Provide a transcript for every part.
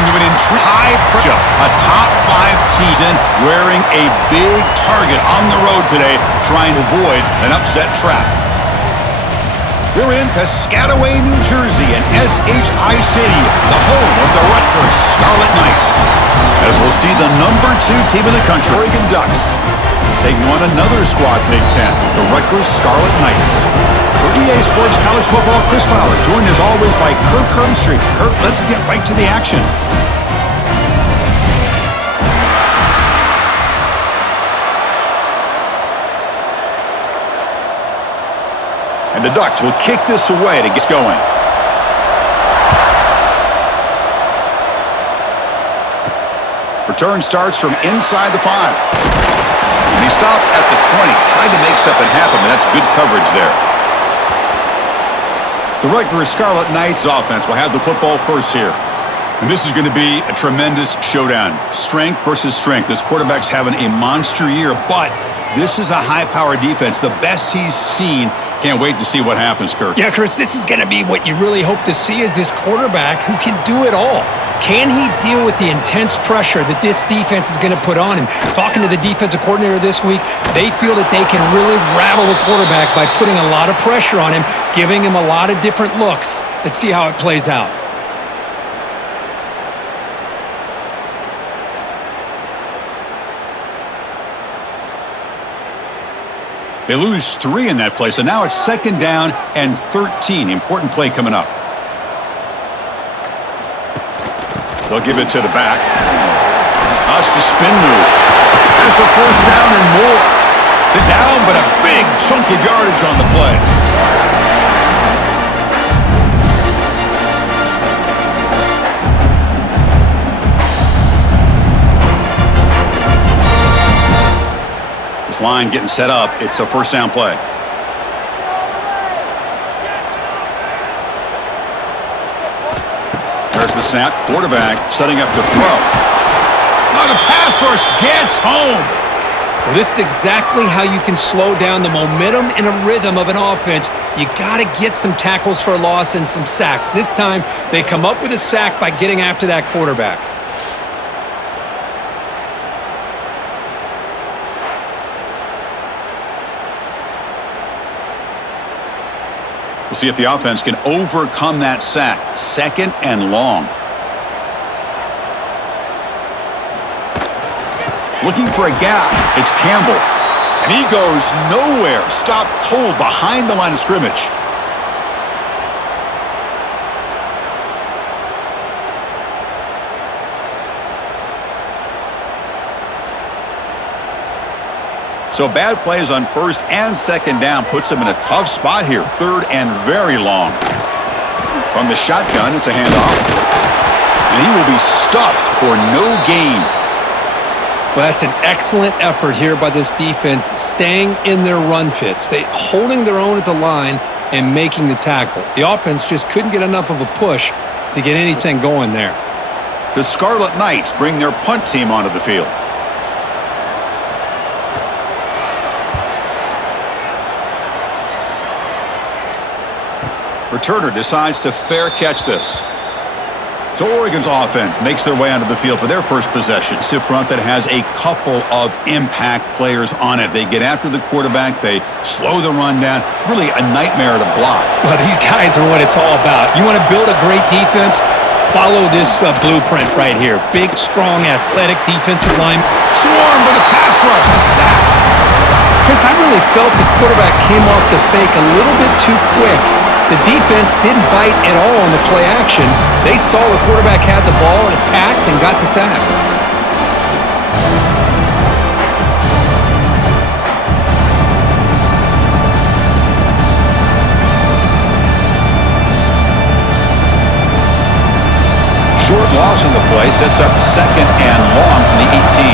into an high pressure. A top 5 team wearing a big target on the road today, trying to avoid an upset trap. We're in Piscataway, New Jersey, and SHI Stadium, the home of the Rutgers Scarlet Knights. As we'll see the #2 team in the country, Oregon Ducks, taking on another squad Big Ten, the Rutgers Scarlet Knights. For EA Sports College Football, Chris Fowler, joined as always by Kirk Herbstreit. Kirk, let's get right to the action. And the Ducks will kick this away to get going. Return starts from inside the 5. And he stopped at the 20, trying to make something happen, but that's good coverage there. The Rutgers Scarlet Knights offense will have the football first here. And this is going to be a tremendous showdown. Strength versus strength. This quarterback's having a monster year, but this is a high-powered defense, the best he's seen. Can't wait to see what happens, Kirk. Yeah, Chris, this is going to be what you really hope to see is this quarterback who can do it all. Can he deal with the intense pressure that this defense is going to put on him? Talking to the defensive coordinator this week, they feel that they can really rattle the quarterback by putting a lot of pressure on him, giving him a lot of different looks. Let's see how it plays out. They lose 3 in that play, so now it's 2nd down and 13. Important play coming up. They'll give it to the back. That's the spin move. There's the 1st down and more. The down, but a big chunky yardage on the play. This line getting set up. It's a 1st down play. There's the snap. Quarterback setting up to throw. Now the pass rush gets home. Well, this is exactly how you can slow down the momentum and a rhythm of an offense. You got to get some tackles for a loss and some sacks. This time, they come up with a sack by getting after that quarterback. We'll see if the offense can overcome that sack. 2nd and long. Looking for a gap. It's Campbell. And he goes nowhere. Stopped cold behind the line of scrimmage. So bad plays on 1st and 2nd down puts him in a tough spot here. 3rd and very long. From the shotgun, it's a handoff. And he will be stuffed for no gain. Well, that's an excellent effort here by this defense, staying in their run fits, holding their own at the line and making the tackle. The offense just couldn't get enough of a push to get anything going there. The Scarlet Knights bring their punt team onto the field. Returner decides to fair catch this. So Oregon's offense makes their way onto the field for their first possession. It's a front that has a couple of impact players on it. They get after the quarterback. They slow the run down. Really a nightmare to block. Well, these guys are what it's all about. You want to build a great defense? Follow this blueprint right here. Big, strong, athletic defensive line. Swarm for the pass rush. A sack. Chris, I really felt the quarterback came off the fake a little bit too quick. The defense didn't bite at all on the play action. They saw the quarterback had the ball, attacked, and got the sack. Short loss on the play sets up 2nd and long from the 18.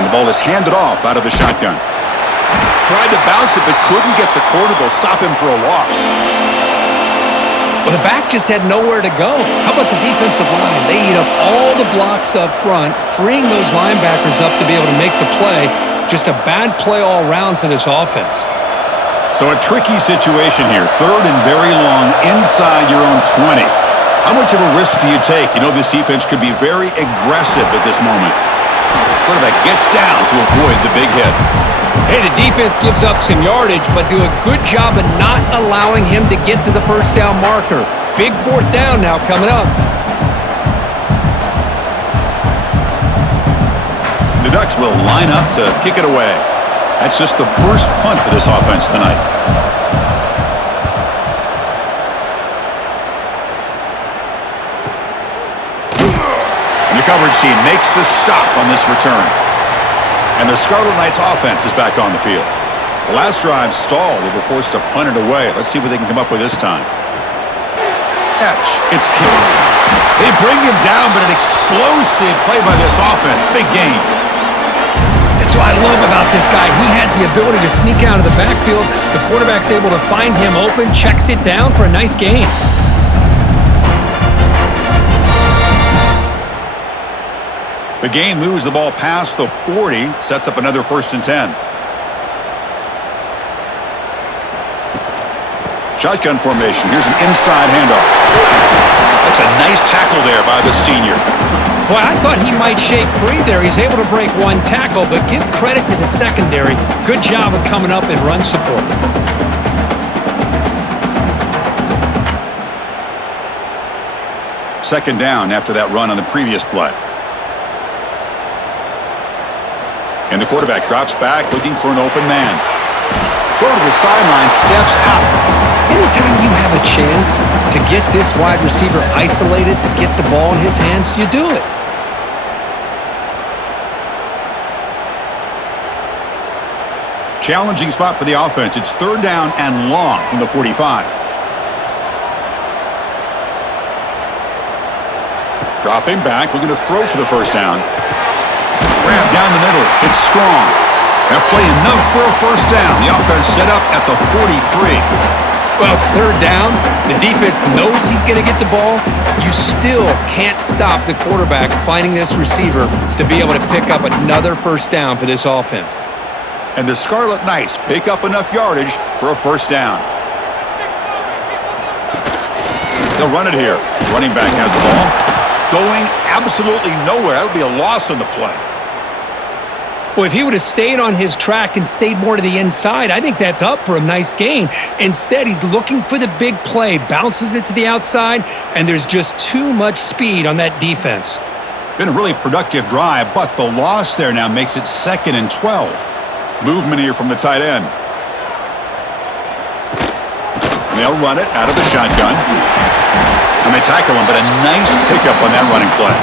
And the ball is handed off out of the shotgun. Tried to bounce it, but couldn't get the corner. They'll stop him for a loss. Well, the back just had nowhere to go. How about the defensive line? They eat up all the blocks up front, freeing those linebackers up to be able to make the play. Just a bad play all around for this offense. So a tricky situation here. Third and very long inside your own 20. How much of a risk do you take? You know this defense could be very aggressive at this moment. Quarterback gets down to avoid the big hit. Hey, the defense gives up some yardage, but do a good job of not allowing him to get to the first down marker. Big fourth down now coming up. The Ducks will line up to kick it away. That's just the first punt for this offense tonight. And the coverage team makes the stop on this return. And the Scarlet Knights offense is back on the field. The last drive stalled. They were forced to punt it away. Let's see what they can come up with this time. Catch. It's kicked. They bring him down, but an explosive play by this offense. Big game. That's what I love about this guy. He has the ability to sneak out of the backfield. The quarterback's able to find him open, checks it down for a nice gain. The game moves the ball past the 40, sets up another 1st and 10. Shotgun formation. Here's an inside handoff. That's a nice tackle there by the senior. Boy, I thought he might shake free there. He's able to break one tackle, but give credit to the secondary. Good job of coming up and run support. Second down after that run on the previous play. And the quarterback drops back looking for an open man. Go to the sideline, steps out. Anytime you have a chance to get this wide receiver isolated, to get the ball in his hands, you do it. Challenging spot for the offense. It's 3rd down and long from the 45. Dropping back, looking to throw for the 1st down. Grab down the middle. It's strong. That play enough for a 1st down. The offense set up at the 43. Well, it's 3rd down. The defense knows he's going to get the ball. You still can't stop the quarterback finding this receiver to be able to pick up another 1st down for this offense. And the Scarlet Knights pick up enough yardage for a 1st down. They'll run it here. Running back has the ball. Going absolutely nowhere. That'll be a loss on the play. Well, if he would have stayed on his track and stayed more to the inside, I think that's up for a nice gain. Instead, he's looking for the big play, bounces it to the outside, and there's just too much speed on that defense. Been a really productive drive, but the loss there now makes it 2nd and 12. Movement here from the tight end. And they'll run it out of the shotgun. And they tackle him, but a nice pickup on that running play.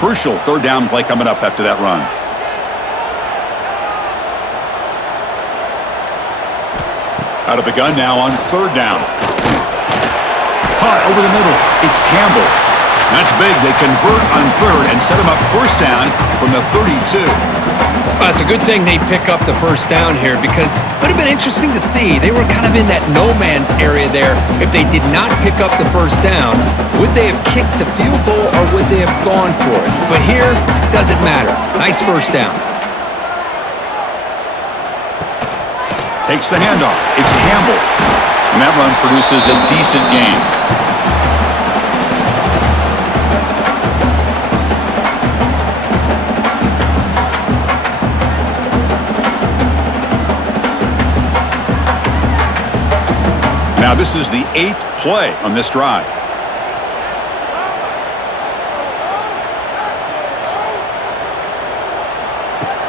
Crucial 3rd down play coming up after that run. Out of the gun now on 3rd down. Punt over the middle. It's Campbell. That's big. They convert on 3rd and set him up 1st down from the 32. Well, it's a good thing they pick up the 1st down here because it would have been interesting to see. They were kind of in that no man's area there. If they did not pick up the 1st down, would they have kicked the field goal or would they have gone for it? But here, doesn't matter. Nice 1st down. Takes the handoff. It's Campbell. And that run produces a decent gain. Now this is the 8th play on this drive.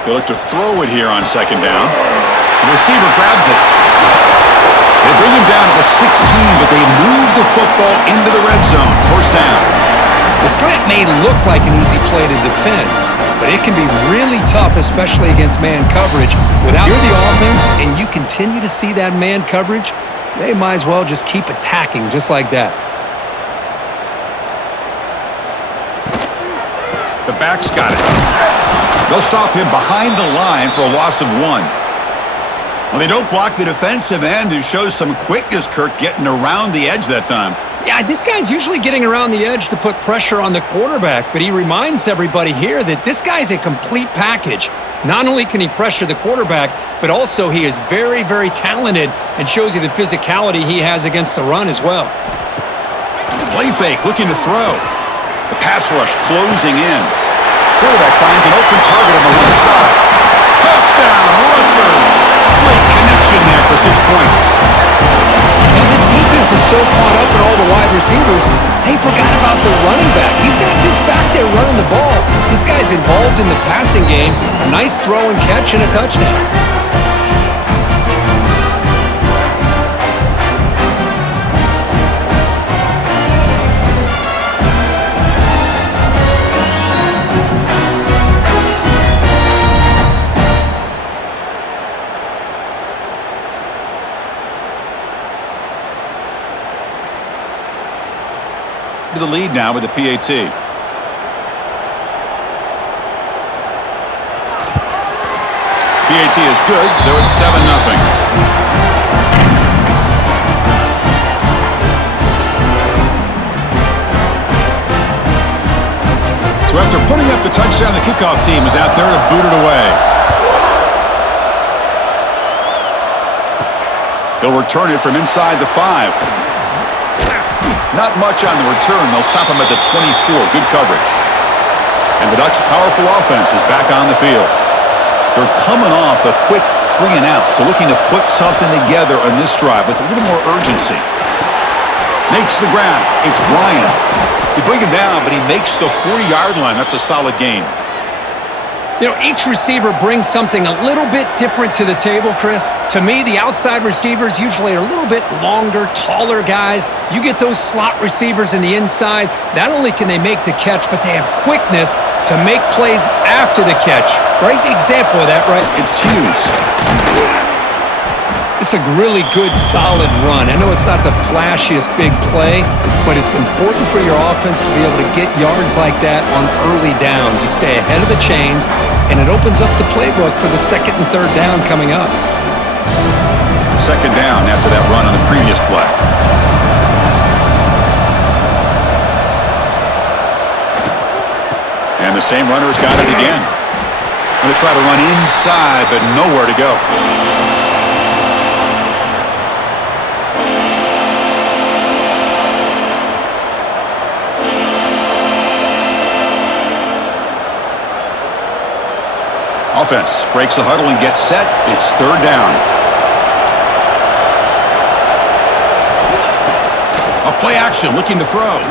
They look to throw it here on 2nd down. The receiver grabs it. They bring him down to the 16, but they move the football into the red zone. 1st down. The slant may look like an easy play to defend, but it can be really tough, especially against man coverage. Without you're the offense and you continue to see that man coverage, they might as well just keep attacking just like that. The back's got it. They'll stop him behind the line for a loss of 1. Well, they don't block the defensive end and shows some quickness, Kirk, getting around the edge that time. Yeah, this guy's usually getting around the edge to put pressure on the quarterback, but he reminds everybody here that this guy's a complete package. Not only can he pressure the quarterback, but also he is very, very talented and shows you the physicality he has against the run as well. Play fake, looking to throw. The pass rush closing in. Quarterback finds an open target on the left side. Touchdown, Rutgers! Great connection there for 6 points. And this defense is so caught up in all the wide receivers, they forgot about the running back. He's not just back there running the ball. This guy's involved in the passing game. A nice throw and catch and a touchdown. To the lead now with the PAT. PAT is good, so it's 7-0. So after putting up the touchdown, the kickoff team is out there to boot it away. He'll return it from inside the 5. Not much on the return. They'll stop him at the 24. Good coverage. And the Ducks' powerful offense is back on the field. They're coming off a quick 3-and-out, so looking to put something together on this drive with a little more urgency. Makes the grab. It's Bryant. They bring him down, but he makes the 40-yard line. That's a solid gain. You know, each receiver brings something a little bit different to the table, Chris. To me, the outside receivers usually are a little bit longer, taller guys. You get those slot receivers in the inside, not only can they make the catch, but they have quickness to make plays after the catch. Great example of that, right? It's Hughes. It's a really good, solid run. I know it's not the flashiest big play, but it's important for your offense to be able to get yards like that on early downs. You stay ahead of the chains, and it opens up the playbook for the second and third down coming up. Second down after that run on the previous play. And the same runner's got it again. Going to try to run inside, but nowhere to go. Offense breaks the huddle and gets set. It's third down. A play action, looking to throw.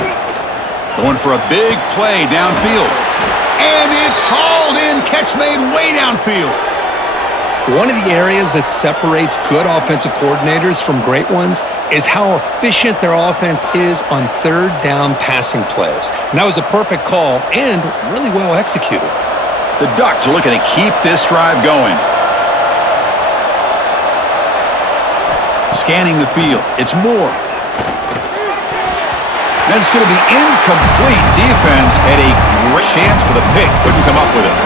Going for a big play downfield. And it's hauled in. Catch made way downfield. One of the areas that separates good offensive coordinators from great ones is how efficient their offense is on third down passing plays. And that was a perfect call and really well executed. The Ducks are looking to keep this drive going. Scanning the field. It's Moore. Then it's going to be incomplete. Defense had a great chance for the pick. Couldn't come up with it.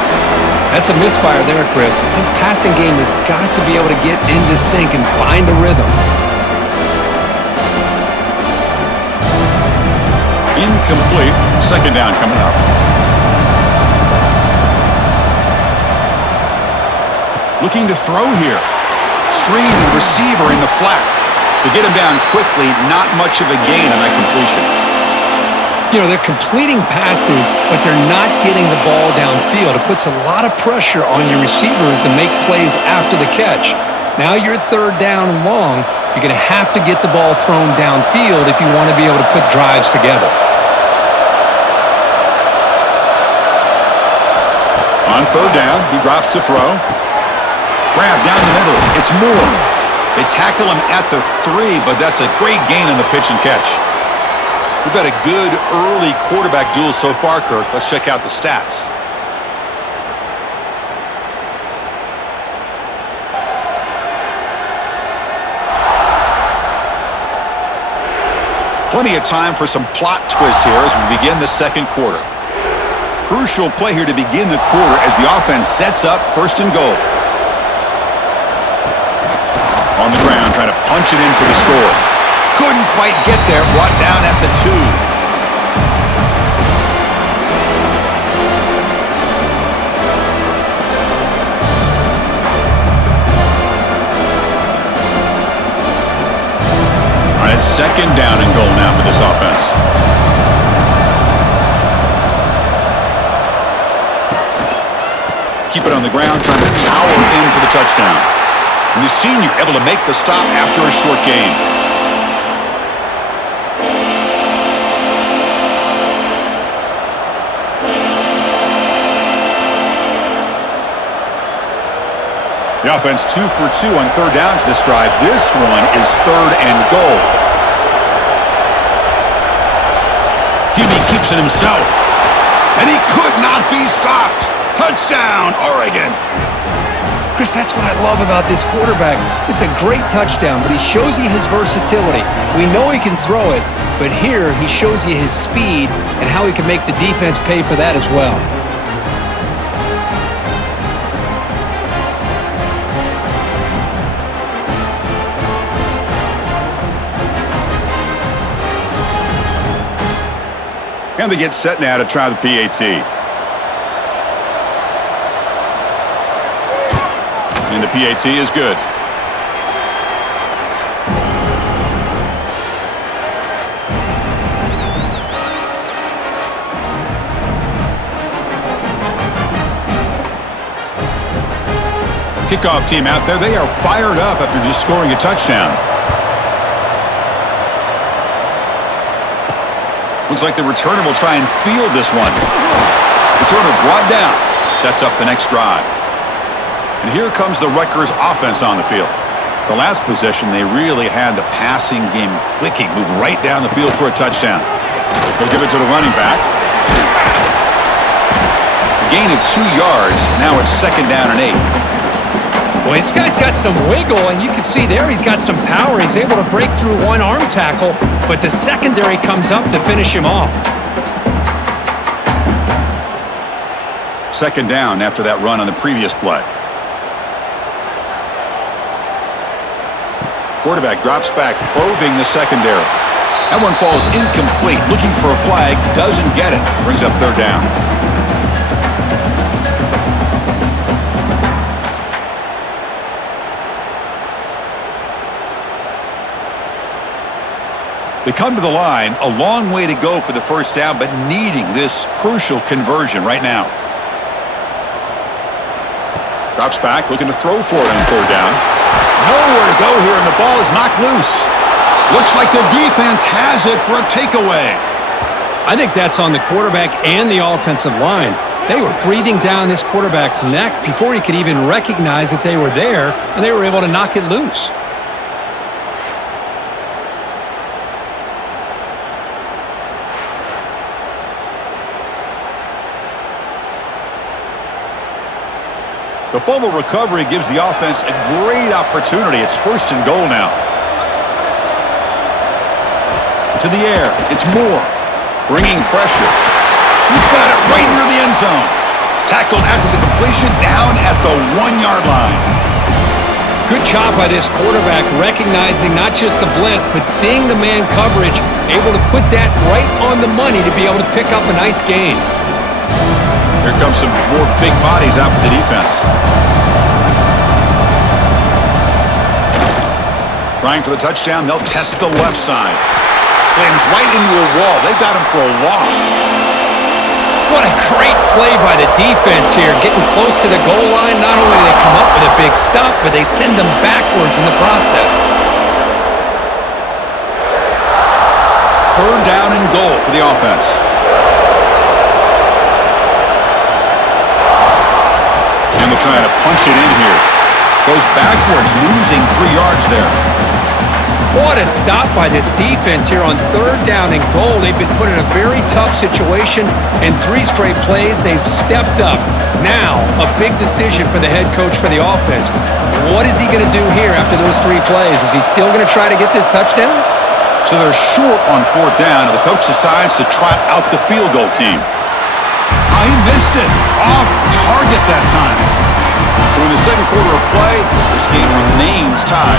That's a misfire there, Chris. This passing game has got to be able to get into sync and find a rhythm. Incomplete. Second down coming up. Looking to throw here. Screen to the receiver in the flat. To get him down quickly, not much of a gain on that completion. You know, they're completing passes, but they're not getting the ball downfield. It puts a lot of pressure on your receivers to make plays after the catch. Now you're third down and long. You're going to have to get the ball thrown downfield if you want to be able to put drives together. On third down, he drops to throw. Grab down the middle. It's Moore. They tackle him at the 3, but that's a great gain on the pitch and catch. We've had a good early quarterback duel so far, Kirk. Let's check out the stats. Plenty of time for some plot twists here as we begin the second quarter. Crucial play here to begin the quarter as the offense sets up first and goal. On the ground, trying to punch it in for the score. Couldn't quite get there, brought down at the 2. All right, second down and goal now for this offense. Keep it on the ground, trying to power in for the touchdown. And the senior able to make the stop after a short gain. The offense 2 for 2 on third downs this drive. This one is third and goal. Hebe keeps it himself. And he could not be stopped. Touchdown, Oregon. Chris, that's what I love about this quarterback. It's a great touchdown, but he shows you his versatility. We know he can throw it, but here he shows you his speed and how he can make the defense pay for that as well. And they get set now to try the PAT. And the PAT is good. Kickoff team out there. They are fired up after just scoring a touchdown. Looks like the returner will try and field this one. Returner brought down. Sets up the next drive. And here comes the Rutgers offense on the field. The last possession, they really had the passing game clicking. Move right down the field for a touchdown. They'll give it to the running back. A gain of 2 yards. Now it's second down and 8. Well, this guy's got some wiggle, and you can see there he's got some power. He's able to break through one arm tackle, but the secondary comes up to finish him off. Second down after that run on the previous play. Quarterback drops back, probing the secondary. That one falls incomplete. Looking for a flag, doesn't get it. Brings up third down. They come to the line, a long way to go for the first down, but needing this crucial conversion right now. Drops back, looking to throw for it on third down. Nowhere to go here, and the ball is knocked loose. Looks like the defense has it for a takeaway. I think that's on the quarterback and the offensive line. They were breathing down this quarterback's neck before he could even recognize that they were there, and they were able to knock it loose. The fumble recovery gives the offense a great opportunity. It's first and goal now. To the air. It's Moore. Bringing pressure. He's got it right near the end zone. Tackled after the completion, down at the 1-yard line. Good job by this quarterback, recognizing not just the blitz, but seeing the man coverage, able to put that right on the money to be able to pick up a nice gain. Here comes some more big bodies out for the defense. Trying for the touchdown, they'll test the left side. Slams right into a wall. They've got him for a loss. What a great play by the defense here. Getting close to the goal line, not only do they come up with a big stop, but they send them backwards in the process. Third down and goal for the offense. And they're trying to punch it in here. Goes backwards, losing 3 yards there. What a stop by this defense here on third down and goal. They've been put in a very tough situation, and 3 straight plays, they've stepped up. Now, a big decision for the head coach for the offense. What is he going to do here after those 3 plays? Is he still going to try to get this touchdown? So they're short on fourth down, and the coach decides to trot out the field goal team. Oh, he missed it. Off target that time. So in the second quarter of play, this game remains tied.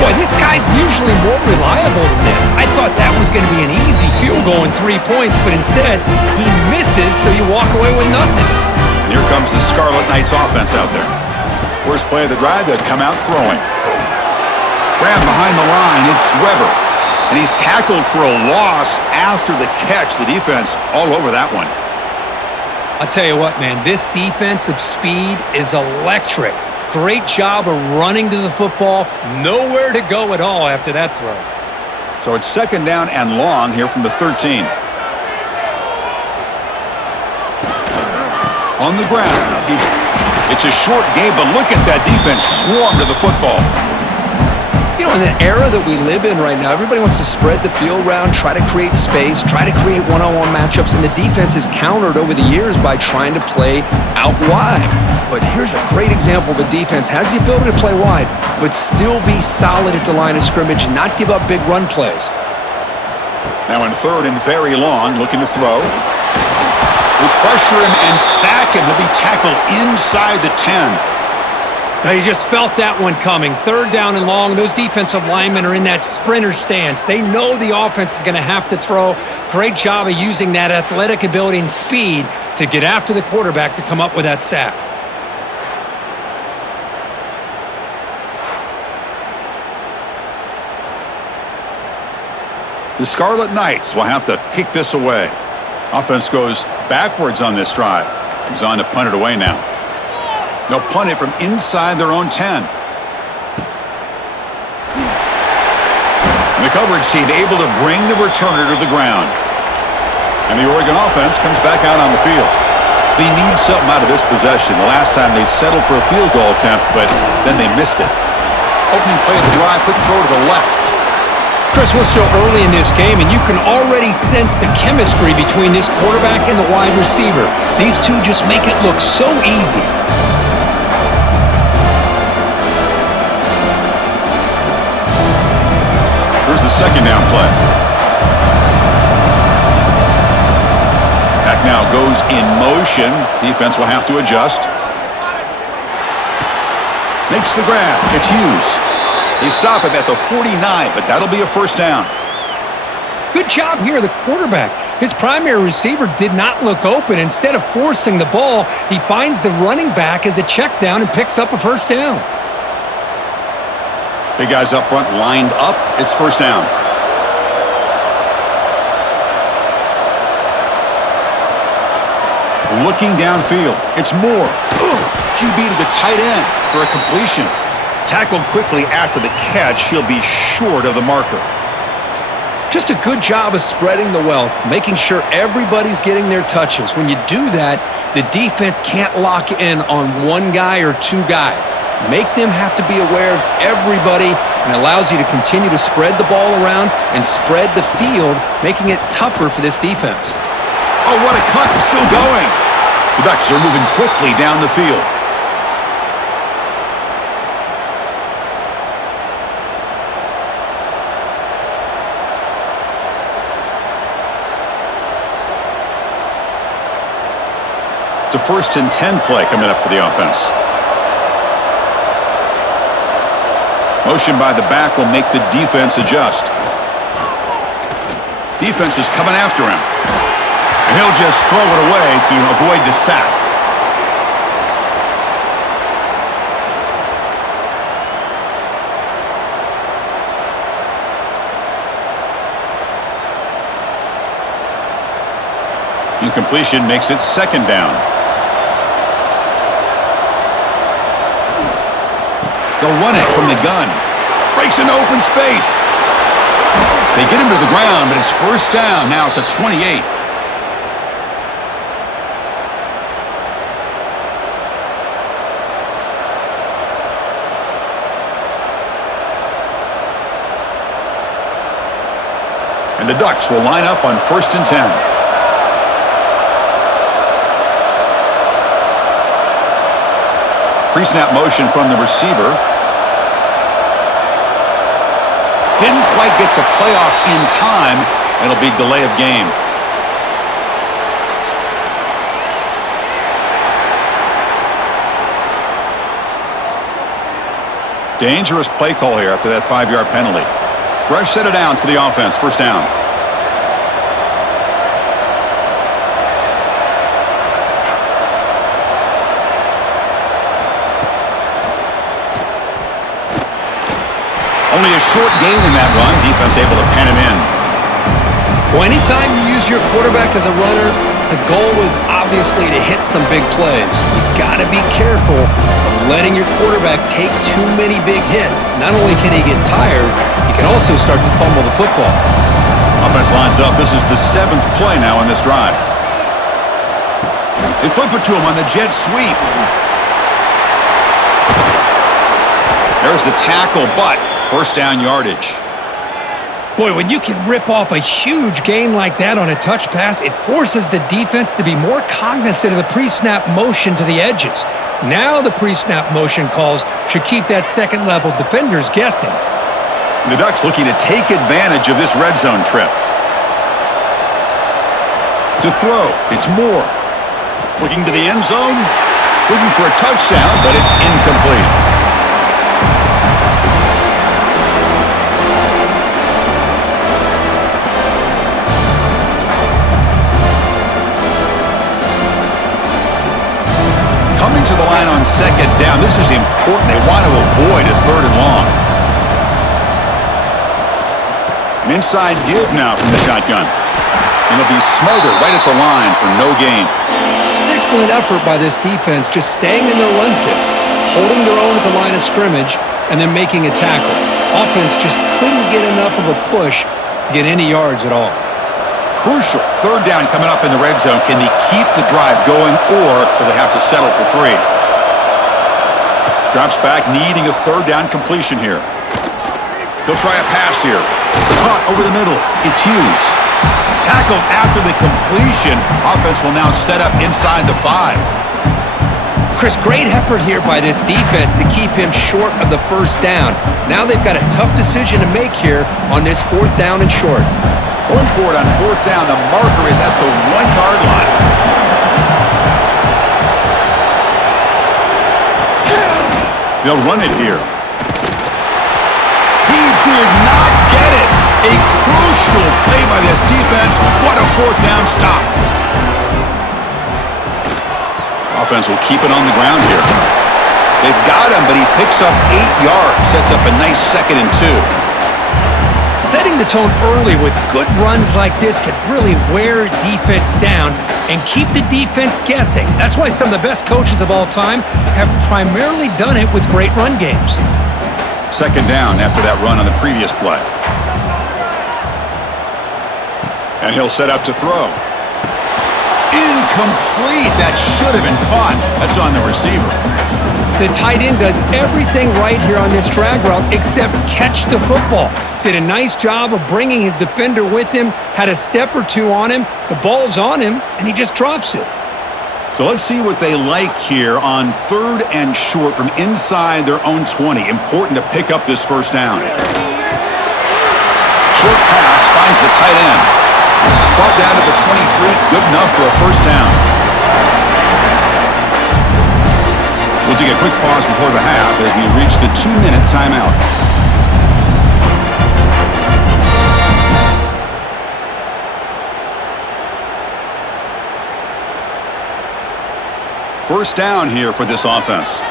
Boy, this guy's usually more reliable than this. I thought that was going to be an easy field goal and 3 points, but instead, he misses, so you walk away with nothing. And here comes the Scarlet Knights offense out there. First play of the drive, they'd come out throwing. Grab behind the line, it's Weber. And he's tackled for a loss after the catch. The defense all over that one. I'll tell you what, man, this defensive speed is electric. Great job of running to the football. Nowhere to go at all after that throw. So it's second down and long here from the 13. On the ground. It's a short game, but look at that defense swarm to the football. You know, in the era that we live in right now, everybody wants to spread the field around, try to create space, try to create one-on-one matchups, and the defense is countered over the years by trying to play out wide. But here's a great example of a defense has the ability to play wide, but still be solid at the line of scrimmage and not give up big run plays. Now in third and very long, looking to throw. We pressure him and sack him. He'll be tackled inside the 10. Now, you just felt that one coming. Third down and long. Those defensive linemen are in that sprinter stance. They know the offense is going to have to throw. Great job of using that athletic ability and speed to get after the quarterback to come up with that sack. The Scarlet Knights will have to kick this away. Offense goes backwards on this drive. He's on to punt it away now. They'll punt it from inside their own 10. And the coverage team able to bring the returner to the ground. And the Oregon offense comes back out on the field. They need something out of this possession. The last time they settled for a field goal attempt, but then they missed it. Opening play of the drive, quick throw to the left. Chris, we're still early in this game, and you can already sense the chemistry between this quarterback and the wide receiver. These two just make it look so easy. Here's the second down play. Back now goes in motion. Defense will have to adjust. Makes the grab. It's Hughes. They stop him at the 49, but that'll be a first down. Good job here, the quarterback. His primary receiver did not look open. Instead of forcing the ball, he finds the running back as a check down and picks up a first down. Big guys up front lined up. It's first down. Looking downfield. It's Moore. QB to the tight end for a completion. Tackled quickly after the catch. He'll be short of the marker. Just a good job of spreading the wealth, making sure everybody's getting their touches. When you do that, the defense can't lock in on one guy or two guys. Make them have to be aware of everybody, and allows you to continue to spread the ball around and spread the field, making it tougher for this defense. Oh, what a cut. It's still going. The Ducks are moving quickly down the field. It's a 1st and 10 play coming up for the offense. Motion by the back will make the defense adjust. Defense is coming after him. And he'll just throw it away to avoid the sack. Incompletion makes it second down. They'll run it from the gun. Breaks into open space. They get him to the ground, but it's first down now at the 28. And the Ducks will line up on 1st and 10. Pre-snap motion from the receiver. Didn't quite get the playoff in time. It'll be delay of game. Dangerous play call here after that 5-yard penalty. Fresh set of downs for the offense. First down. Only a short gain in that run. Defense able to pen him in. Well, anytime you use your quarterback as a runner, the goal is obviously to hit some big plays. You got to be careful of letting your quarterback take too many big hits. Not only can he get tired, he can also start to fumble the football. Offense lines up. This is the 7th play now in this drive. They flip it to him on the jet sweep. There's the tackle, but first down yardage. Boy, when you can rip off a huge gain like that on a touch pass, it forces the defense to be more cognizant of the pre-snap motion to the edges. Now the pre-snap motion calls should keep that second-level defenders guessing. The Ducks looking to take advantage of this red zone trip. To throw, it's Moore. Looking to the end zone, looking for a touchdown, but it's incomplete. Coming to the line on second down. This is important. They want to avoid a 3rd and long. An inside give now from the shotgun. And it'll be smothered right at the line for no gain. Excellent effort by this defense, just staying in their run fix, holding their own at the line of scrimmage, and then making a tackle. Offense just couldn't get enough of a push to get any yards at all. Crucial 3rd down coming up in the red zone. Can they keep the drive going, or will they have to settle for 3? Drops back, needing a 3rd down completion here. He'll try a pass here. Caught over the middle. It's Hughes. Tackled after the completion. Offense will now set up inside the 5. Chris, great effort here by this defense to keep him short of the first down. Now they've got a tough decision to make here on this 4th down and short. Going for it on 4th down. The marker is at the 1-yard line. They'll run it here. He did not get it. A crucial play by this defense. What a 4th down stop. Offense will keep it on the ground here. They've got him, but he picks up 8 yards. Sets up a nice 2nd and 2. Setting the tone early with good runs like this can really wear defense down and keep the defense guessing. That's why some of the best coaches of all time have primarily done it with great run games. 2nd down after that run on the previous play. And he'll set up to throw. Incomplete. That should have been caught. That's on the receiver. The tight end does everything right here on this drag route except catch the football. Did a nice job of bringing his defender with him, had a step or two on him, the ball's on him, and he just drops it. So let's see what they like here on 3rd and short from inside their own 20. Important to pick up this first down. Short pass finds the tight end. Brought down to the 23, good enough for a first down. We'll take a quick pause before the half as we reach the 2-minute timeout. First down here for this offense.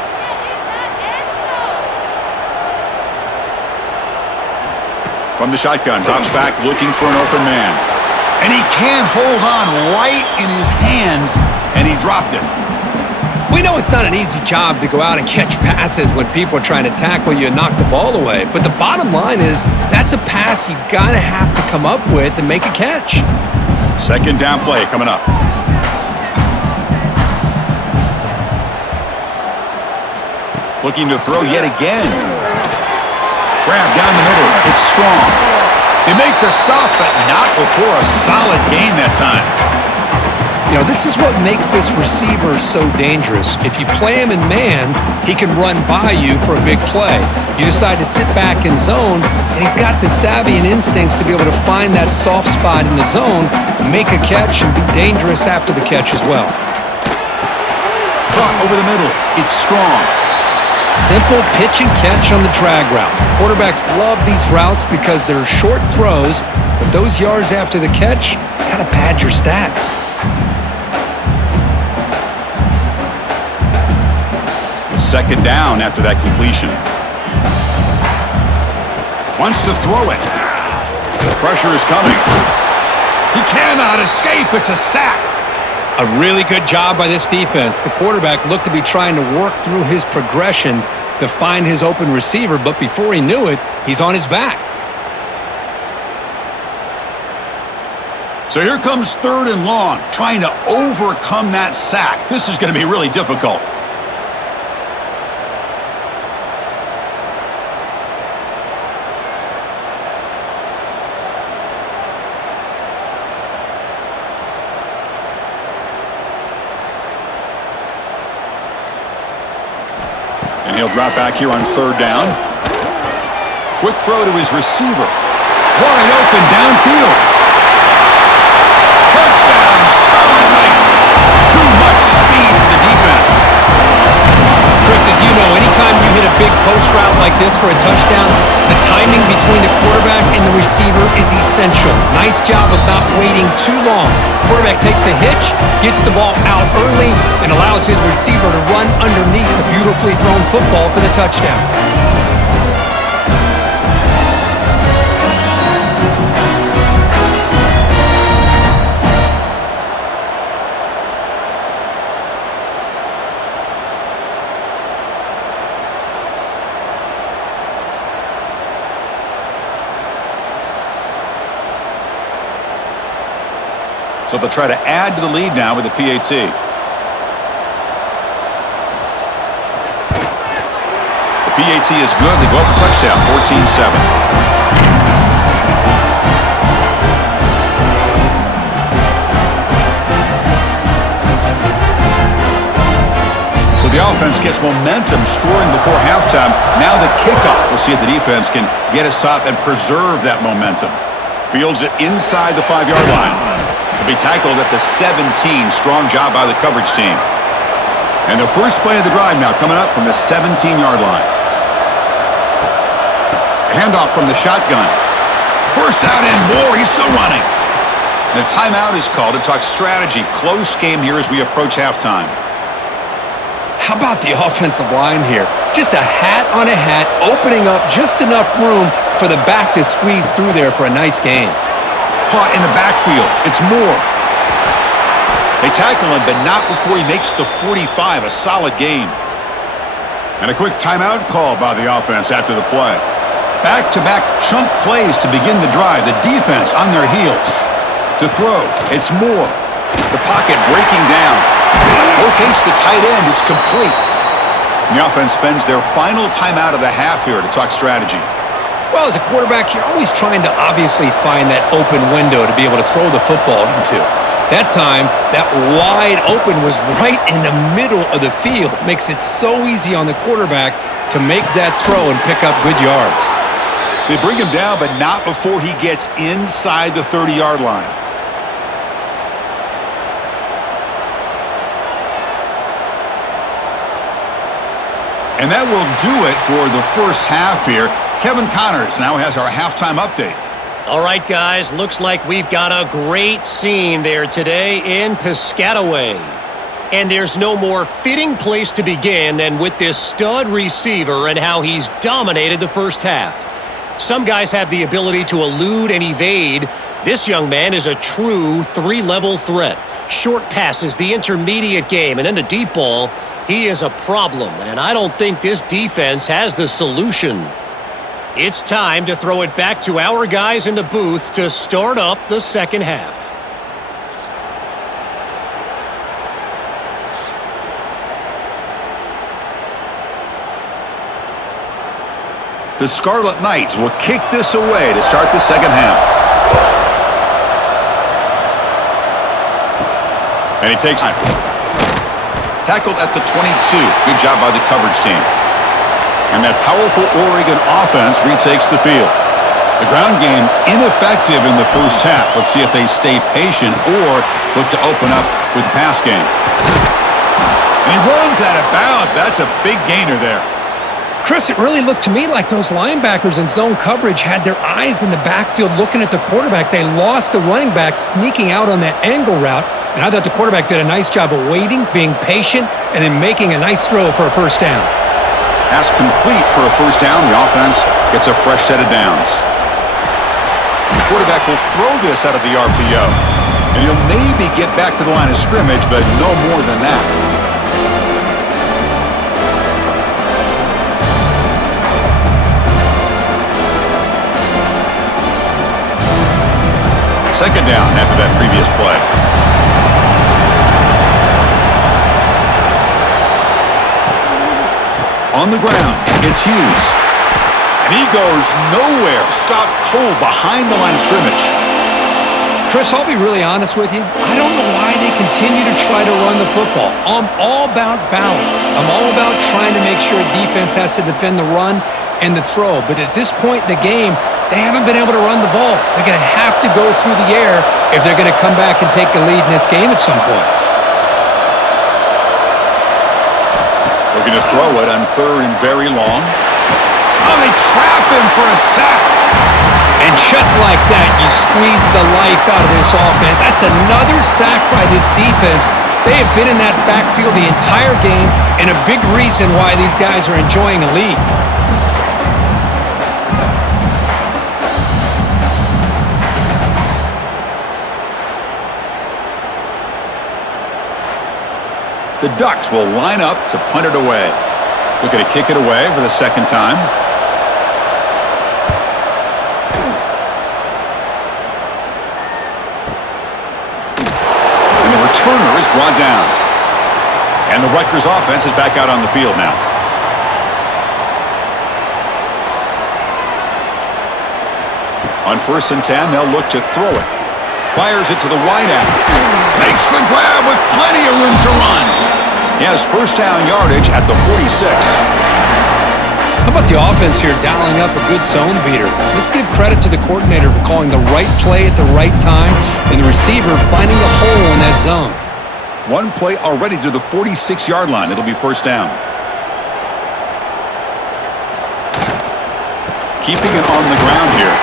From the shotgun, drops back looking for an open man. And he can't hold on right in his hands, and he dropped it. We know it's not an easy job to go out and catch passes when people are trying to tackle you and knock the ball away. But the bottom line is that's a pass you gotta have to come up with and make a catch. 2nd down play coming up. Looking to throw yet again. Grab down the middle. It's strong. They make the stop, but not before a solid gain that time. You know, this is what makes this receiver so dangerous. If you play him in man, he can run by you for a big play. You decide to sit back in zone, and he's got the savvy and instincts to be able to find that soft spot in the zone, make a catch, and be dangerous after the catch as well. Caught over the middle. It's strong. Simple pitch and catch on the drag route. Quarterbacks love these routes because they're short throws, but those yards after the catch kind of pad your stats. Second down after that completion. Wants to throw it. The pressure is coming. He cannot escape. It's a sack. A really good job by this defense. The quarterback looked to be trying to work through his progressions to find his open receiver, but before he knew it, he's on his back. So here comes 3rd and long, trying to overcome that sack. This is going to be really difficult. And he'll drop back here on 3rd down. Quick throw to his receiver. Wide open downfield. Touchdown, Scarlet Knights. Too much speed for the defense. Chris, as you know, anytime you hit a big post route like this for a touchdown, the timing between the quarterback and the receiver is essential. Nice job of not waiting too long. Quarterback takes a hitch, gets the ball out early, and allows his receiver to run underneath the beautifully thrown football for the touchdown. So they'll try to add to the lead now with the PAT. The PAT is good. They go up a touchdown, 14-7. So the offense gets momentum scoring before halftime. Now the kickoff. We'll see if the defense can get a stop and preserve that momentum. Fields it inside the 5-yard line. To be tackled at the 17. Strong job by the coverage team. And the first play of the drive now coming up from the 17-yard line. Handoff from the shotgun. First out and more. He's still running. And a timeout is called to talk strategy. Close game here as we approach halftime. How about the offensive line here? Just a hat on a hat, opening up just enough room for the back to squeeze through there for a nice gain. Caught in the backfield. It's Moore. They tackle him, but not before he makes the 45. A solid gain. And a quick timeout call by the offense after the play. Back-to-back chunk plays to begin the drive. The defense on their heels. To throw, it's Moore. The pocket breaking down. Locates the tight end. It's complete. And the offense spends their final timeout of the half here to talk strategy. Well, as a quarterback, you're always trying to obviously find that open window to be able to throw the football into. That time, that wide open was right in the middle of the field. Makes it so easy on the quarterback to make that throw and pick up good yards. They bring him down, but not before he gets inside the 30-yard line. And that will do it for the first half here. Kevin Connors now has our halftime update. All right, guys, looks like we've got a great scene there today in Piscataway. And there's no more fitting place to begin than with this stud receiver and how he's dominated the first half. Some guys have the ability to elude and evade. This young man is a true three-level threat. Short passes, the intermediate game, and then the deep ball. He is a problem, and I don't think this defense has the solution. It's time to throw it back to our guys in the booth to start up the second half. The Scarlet Knights will kick this away to start the second half. And he takes time. Tackled at the 22. Good job by the coverage team. And that powerful Oregon offense retakes the field. The ground game ineffective in the first half. Let's see if they stay patient or look to open up with the pass game. And he runs out of bounds. That's a big gainer there. Chris, it really looked to me like those linebackers in zone coverage had their eyes in the backfield looking at the quarterback. They lost the running back sneaking out on that angle route, and I thought the quarterback did a nice job of waiting, being patient, and then making a nice throw for a first down. Pass complete for a first down. The offense gets a fresh set of downs. The quarterback will throw this out of the RPO, and he'll maybe get back to the line of scrimmage, but no more than that. Second down after that previous play. On the ground, it's Hughes. And he goes nowhere. Stopped cold behind the line of scrimmage. Chris, I'll be really honest with you. I don't know why they continue to try to run the football. I'm all about balance. I'm all about trying to make sure defense has to defend the run and the throw. But at this point in the game, they haven't been able to run the ball. They're going to have to go through the air if they're going to come back and take the lead in this game at some point. Looking to throw it on third and very long. Oh, they trap him for a sack. And just like that, you squeeze the life out of this offense. That's another sack by this defense. They have been in that backfield the entire game, and a big reason why these guys are enjoying a lead. The Ducks will line up to punt it away. Looking to kick it away for the second time. And the returner is brought down. And the Rutgers offense is back out on the field now. On 1st and 10, they'll look to throw it. Fires it to the wideout. Makes the grab with plenty of room to run. He has first down yardage at the 46. How about the offense here dialing up a good zone beater? Let's give credit to the coordinator for calling the right play at the right time and the receiver finding the hole in that zone. One play already to the 46-yard line. It'll be first down. Keeping it on the ground here.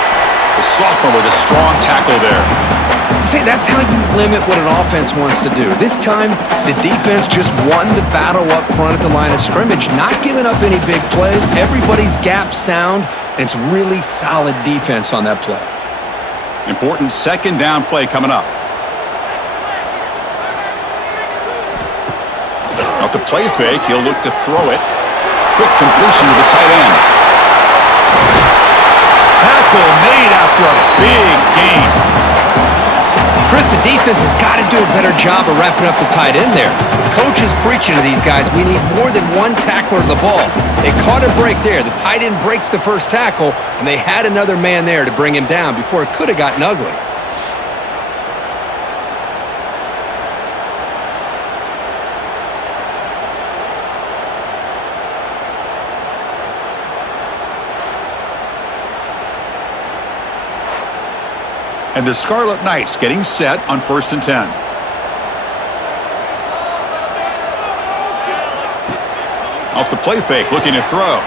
The sophomore with a strong tackle there. See, that's how you limit what an offense wants to do. This time, the defense just won the battle up front at the line of scrimmage, not giving up any big plays. Everybody's gap sound, and it's really solid defense on that play. Important second down play coming up. Off the play fake, he'll look to throw it. Quick completion to the tight end. Tackle made after a big gain. Chris, the defense has got to do a better job of wrapping up the tight end there. The coach is preaching to these guys, we need more than one tackler of the ball. They caught a break there. The tight end breaks the first tackle, and they had another man there to bring him down before it could have gotten ugly. And the Scarlet Knights getting set on 1st and 10. Off the play fake, looking to throw.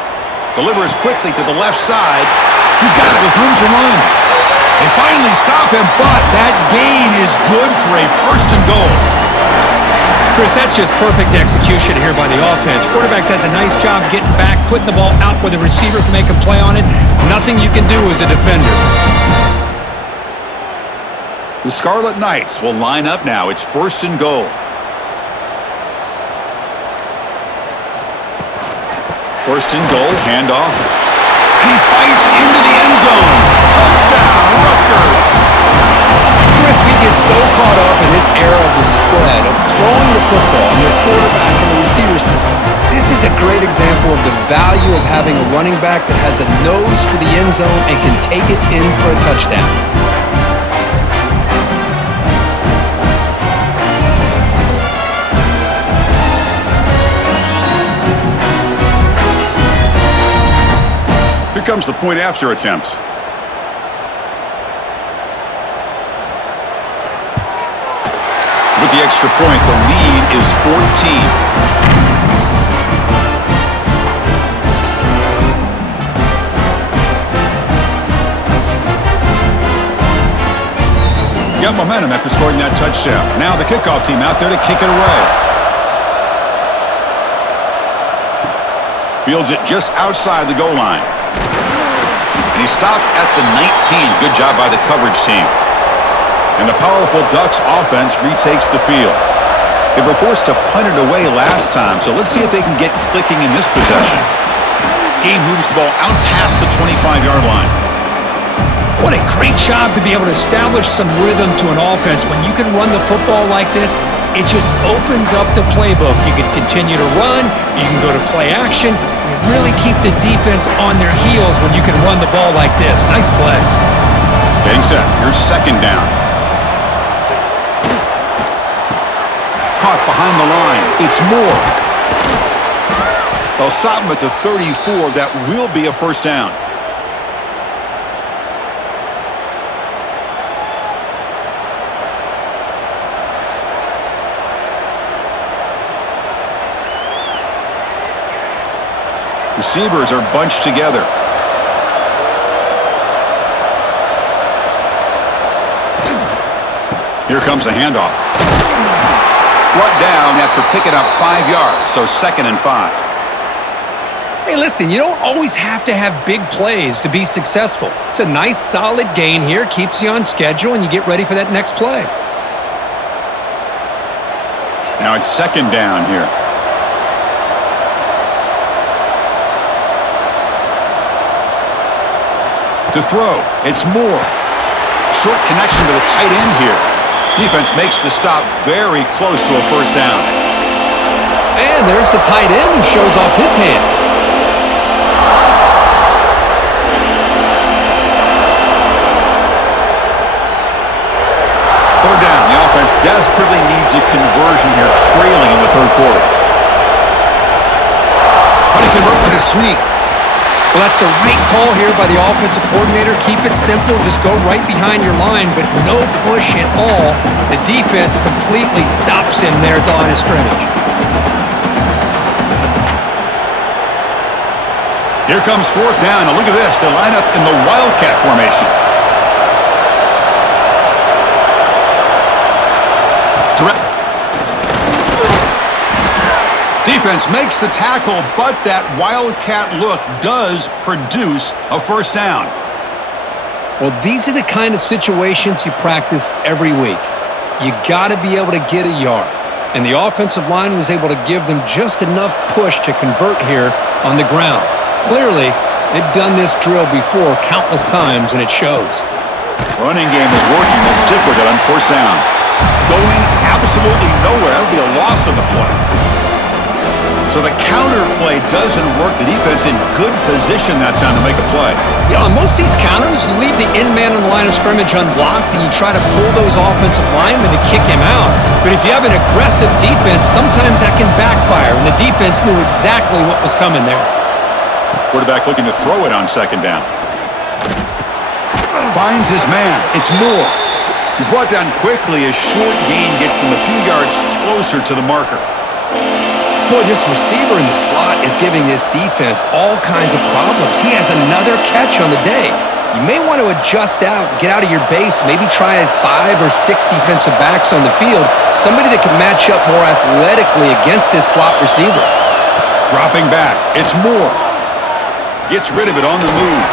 Delivers quickly to the left side. He's got it with room to run. They finally stop him, but that gain is good for a 1st and goal. Chris, that's just perfect execution here by the offense. Quarterback does a nice job getting back, putting the ball out where the receiver can make a play on it. Nothing you can do as a defender. The Scarlet Knights will line up now. It's 1st and goal. 1st and goal, handoff. He fights into the end zone. Touchdown, Rutgers! Chris, we get so caught up in this era of the spread, of throwing the football, and the quarterback and the receivers. This is a great example of the value of having a running back that has a nose for the end zone and can take it in for a touchdown. Here comes the point after attempt. With the extra point, the lead is 14. got momentum after scoring that touchdown. Now the kickoff team out there to kick it away. Fields it just outside the goal line. And he stopped at the 19. Good job by the coverage team. And the powerful Ducks offense retakes the field. They were forced to punt it away last time, so let's see if they can get clicking in this possession. Game moves the ball out past the 25-yard line. What a great job to be able to establish some rhythm to an offense. When you can run the football like this, it just opens up the playbook. You can continue to run. You can go to play action. You really keep the defense on their heels when you can run the ball like this. Nice play. Getting set. Here's second down. Caught behind the line. It's Moore. They'll stop him at the 34. That will be a first down. Receivers are bunched together. Here comes the handoff. Brought down after picking up 5 yards, so 2nd and 5. Hey, listen, you don't always have to have big plays to be successful. It's a nice, solid gain here, keeps you on schedule, and you get ready for that next play. Now it's second down here. To throw, it's Moore. Short connection to the tight end here. Defense makes the stop very close to a first down. And there's the tight end who shows off his hands. Third down. The offense desperately needs a conversion here, trailing in the third quarter. How to convert with a sneak. Well, that's the right call here by the offensive coordinator. Keep it simple. Just go right behind your line, but no push at all. The defense completely stops him there at the line of scrimmage. Here comes fourth down. Now look at this. They line up in the Wildcat formation. Defense makes the tackle, but that Wildcat look does produce a first down. Well, these are the kind of situations you practice every week. You got to be able to get a yard. And the offensive line was able to give them just enough push to convert here on the ground. Clearly, they've done this drill before countless times, and it shows. Running game is working. They'll stick with it on first down. Going absolutely nowhere. That'll be a loss of the play. So the counter play doesn't work. The defense in good position that time to make a play. You know, on most of these counters, you leave the in man on the line of scrimmage unblocked, and you try to pull those offensive linemen to kick him out. But if you have an aggressive defense, sometimes that can backfire, and the defense knew exactly what was coming there. Quarterback looking to throw it on second down. Finds his man. It's Moore. He's brought down quickly. A short gain gets them a few yards closer to the marker. Boy, this receiver in the slot is giving this defense all kinds of problems. He has another catch on the day. You may want to adjust out, get out of your base, maybe try 5 or 6 defensive backs on the field, somebody that can match up more athletically against this slot receiver. Dropping back, it's Moore. Gets rid of it on the move.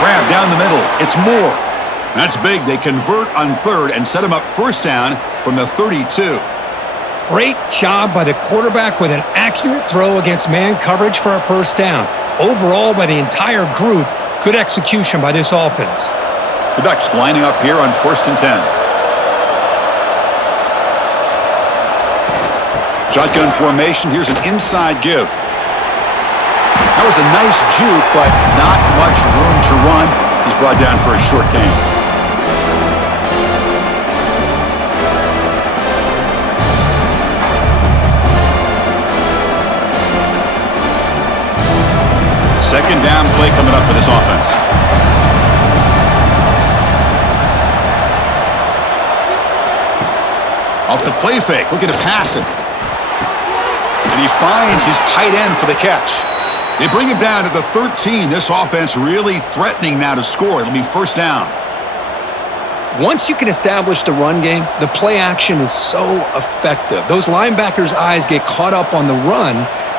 Grab down the middle, it's Moore. That's big. They convert on third and set him up first down from the 32. Great job by the quarterback with an accurate throw against man coverage for a first down. Overall, by the entire group, good execution by this offense. The Ducks lining up here on 1st and 10. Shotgun formation. Here's an inside give. That was a nice juke, but not much room to run. He's brought down for a short gain. Second down play coming up for this offense. Off the play fake, looking to pass it. And he finds his tight end for the catch. They bring him down to the 13. This offense really threatening now to score. It'll be first down. Once you can establish the run game, the play action is so effective. Those linebackers' eyes get caught up on the run,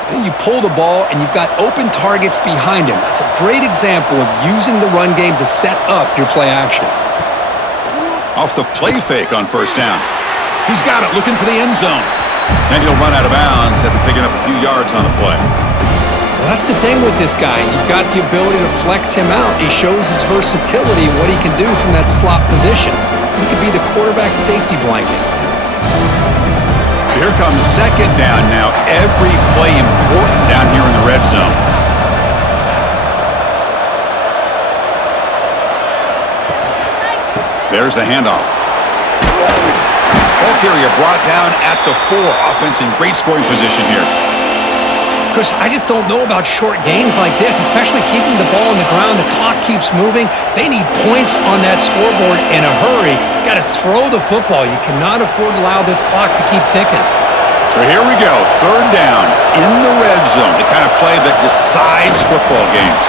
then you pull the ball and you've got open targets behind him. It's a great example of using the run game to set up your play action. Off the play fake on first down. He's got it, looking for the end zone. And he'll run out of bounds after picking up a few yards on the play. Well, that's the thing with this guy. You've got the ability to flex him out. He shows his versatility and what he can do from that slot position. He could be the quarterback safety blanket. So here comes second down now. Every play important down here in the red zone. There's the handoff. Ball carrier brought down at the 4. Offense in great scoring position here. Chris, I just don't know about short gains like this, especially keeping the ball on the ground. The clock keeps moving. They need points on that scoreboard in a hurry. Got to throw the football. You cannot afford to allow this clock to keep ticking. So here we go. Third down in the red zone. The kind of play that decides football games.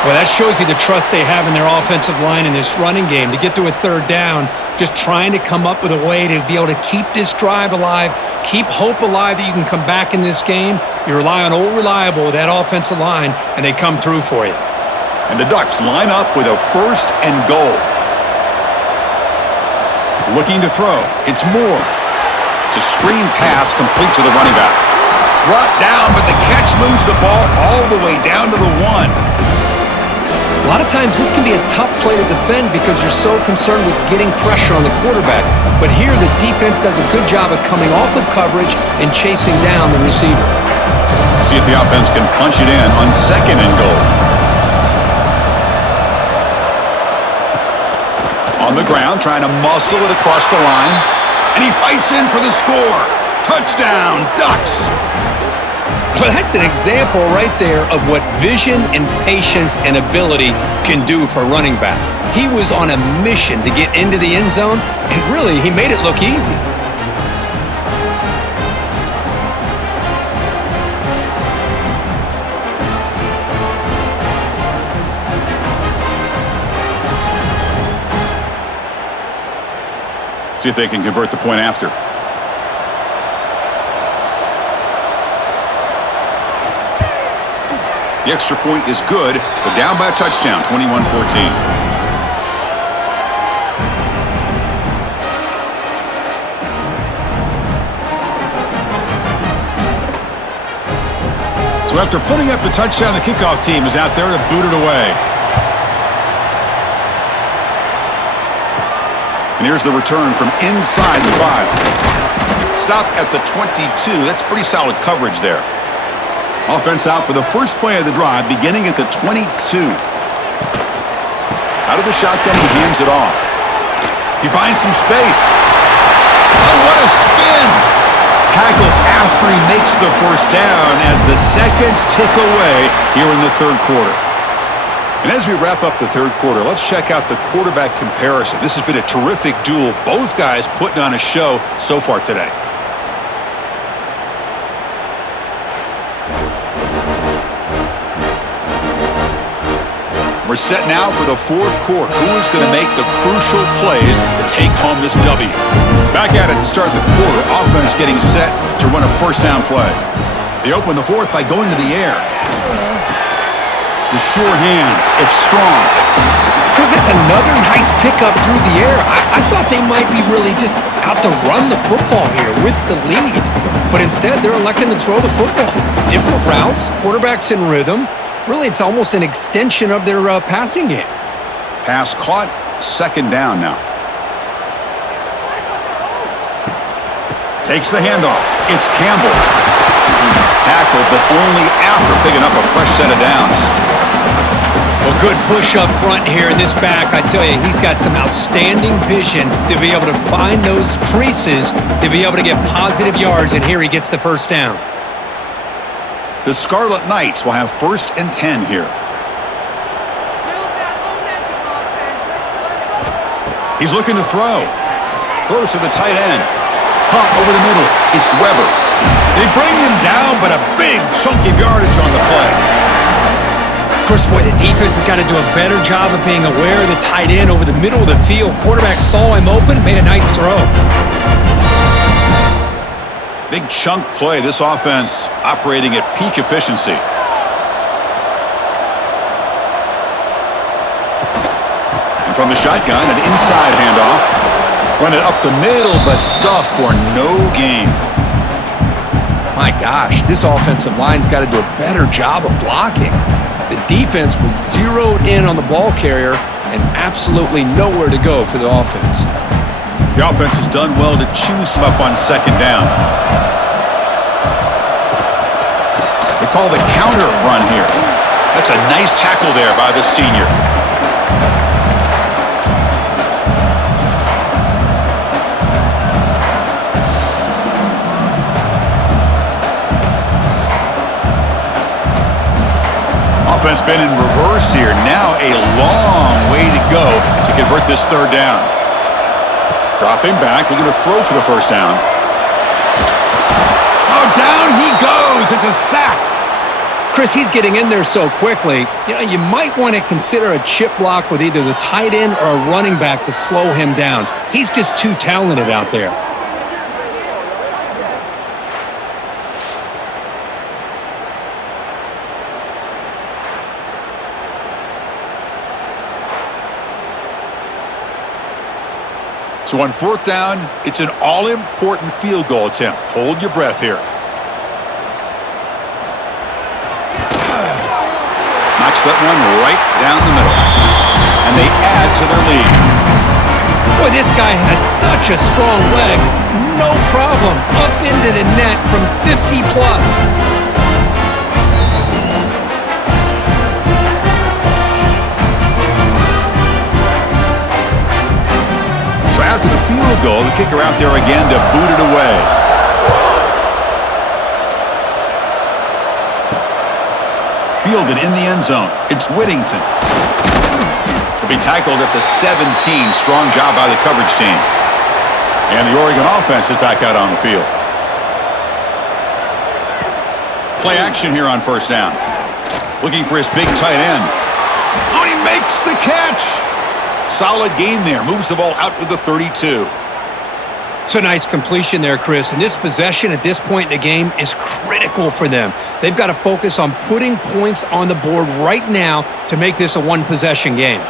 Well, that shows you the trust they have in their offensive line in this running game. To get to a third down, just trying to come up with a way to be able to keep this drive alive, keep hope alive that you can come back in this game. You rely on old reliable, that offensive line, and they come through for you. And the Ducks line up with a 1st and goal. Looking to throw. It's Moore. It's a screen pass complete to the running back. Brought down, but the catch moves the ball all the way down to the 1. A lot of times this can be a tough play to defend because you're so concerned with getting pressure on the quarterback. But here the defense does a good job of coming off of coverage and chasing down the receiver. See if the offense can punch it in on 2nd and goal. On the ground, trying to muscle it across the line. And he fights in for the score. Touchdown, Ducks! Well, that's an example right there of what vision and patience and ability can do for a running back. He was on a mission to get into the end zone, and really, he made it look easy. See if they can convert the point after. The extra point is good, but down by a touchdown, 21-14. So after putting up a touchdown, the kickoff team is out there to boot it away. And here's the return from inside the 5. Stop at the 22. That's pretty solid coverage there. Offense out for the first play of the drive, beginning at the 22. Out of the shotgun, he hands it off. He finds some space. Oh, what a spin! Tackle after he makes the first down as the seconds tick away here in the third quarter. And as we wrap up the third quarter, let's check out the quarterback comparison. This has been a terrific duel. Both guys putting on a show so far today. We're set now for the fourth quarter. Who is going to make the crucial plays to take home this W? Back at it to start the quarter. Offense getting set to run a first down play. They open the fourth by going to the air. The sure hands. It's strong. Chris, that's another nice pickup through the air. I thought they might be really just out to run the football here with the lead. But instead, they're electing to throw the football. Different routes, quarterbacks in rhythm. Really, it's almost an extension of their passing game. Pass caught. Second down now. Takes the handoff. It's Campbell. Tackled, but only after picking up a fresh set of downs. Well, good push up front here in this back. I tell you, he's got some outstanding vision to be able to find those creases, to be able to get positive yards, and here he gets the first down. The Scarlet Knights will have 1st and 10 here. He's looking to throw. Throws to the tight end. Pump over the middle. It's Weber. They bring him down, but a big chunk of yardage on the play. course, boy, the defense has got to do a better job of being aware of the tight end over the middle of the field. Quarterback saw him open, made a nice throw. Big chunk play. This offense operating at peak efficiency. And from the shotgun, an inside handoff. Run it up the middle, but stuffed for no gain. My gosh, this offensive line's got to do a better job of blocking. The defense was zeroed in on the ball carrier and absolutely nowhere to go for the offense. The offense has done well to choose him up on second down. They call the counter run here. That's a nice tackle there by the senior. Offense been in reverse here. Now a long way to go to convert this third down. Dropping back, looking to throw for the first down. Oh, down he goes. It's a sack. Chris, he's getting in there so quickly. You know, you might want to consider a chip block with either the tight end or a running back to slow him down. He's just too talented out there. So on fourth down, it's an all-important field goal attempt. Hold your breath here. Knocks that one right down the middle. And they add to their lead. Boy, this guy has such a strong leg. No problem. Up into the net from 50 plus. After the field goal, the kicker out there again to boot it away. Fielded in the end zone. It's Whittington. He'll be tackled at the 17. Strong job by the coverage team. And the Oregon offense is back out on the field. Play action here on first down. Looking for his big tight end. Oh, he makes the catch! Solid gain there. Moves the ball out to the 32. It's a nice completion there, Chris. And this possession at this point in the game is critical for them. They've got to focus on putting points on the board right now to make this a one-possession game.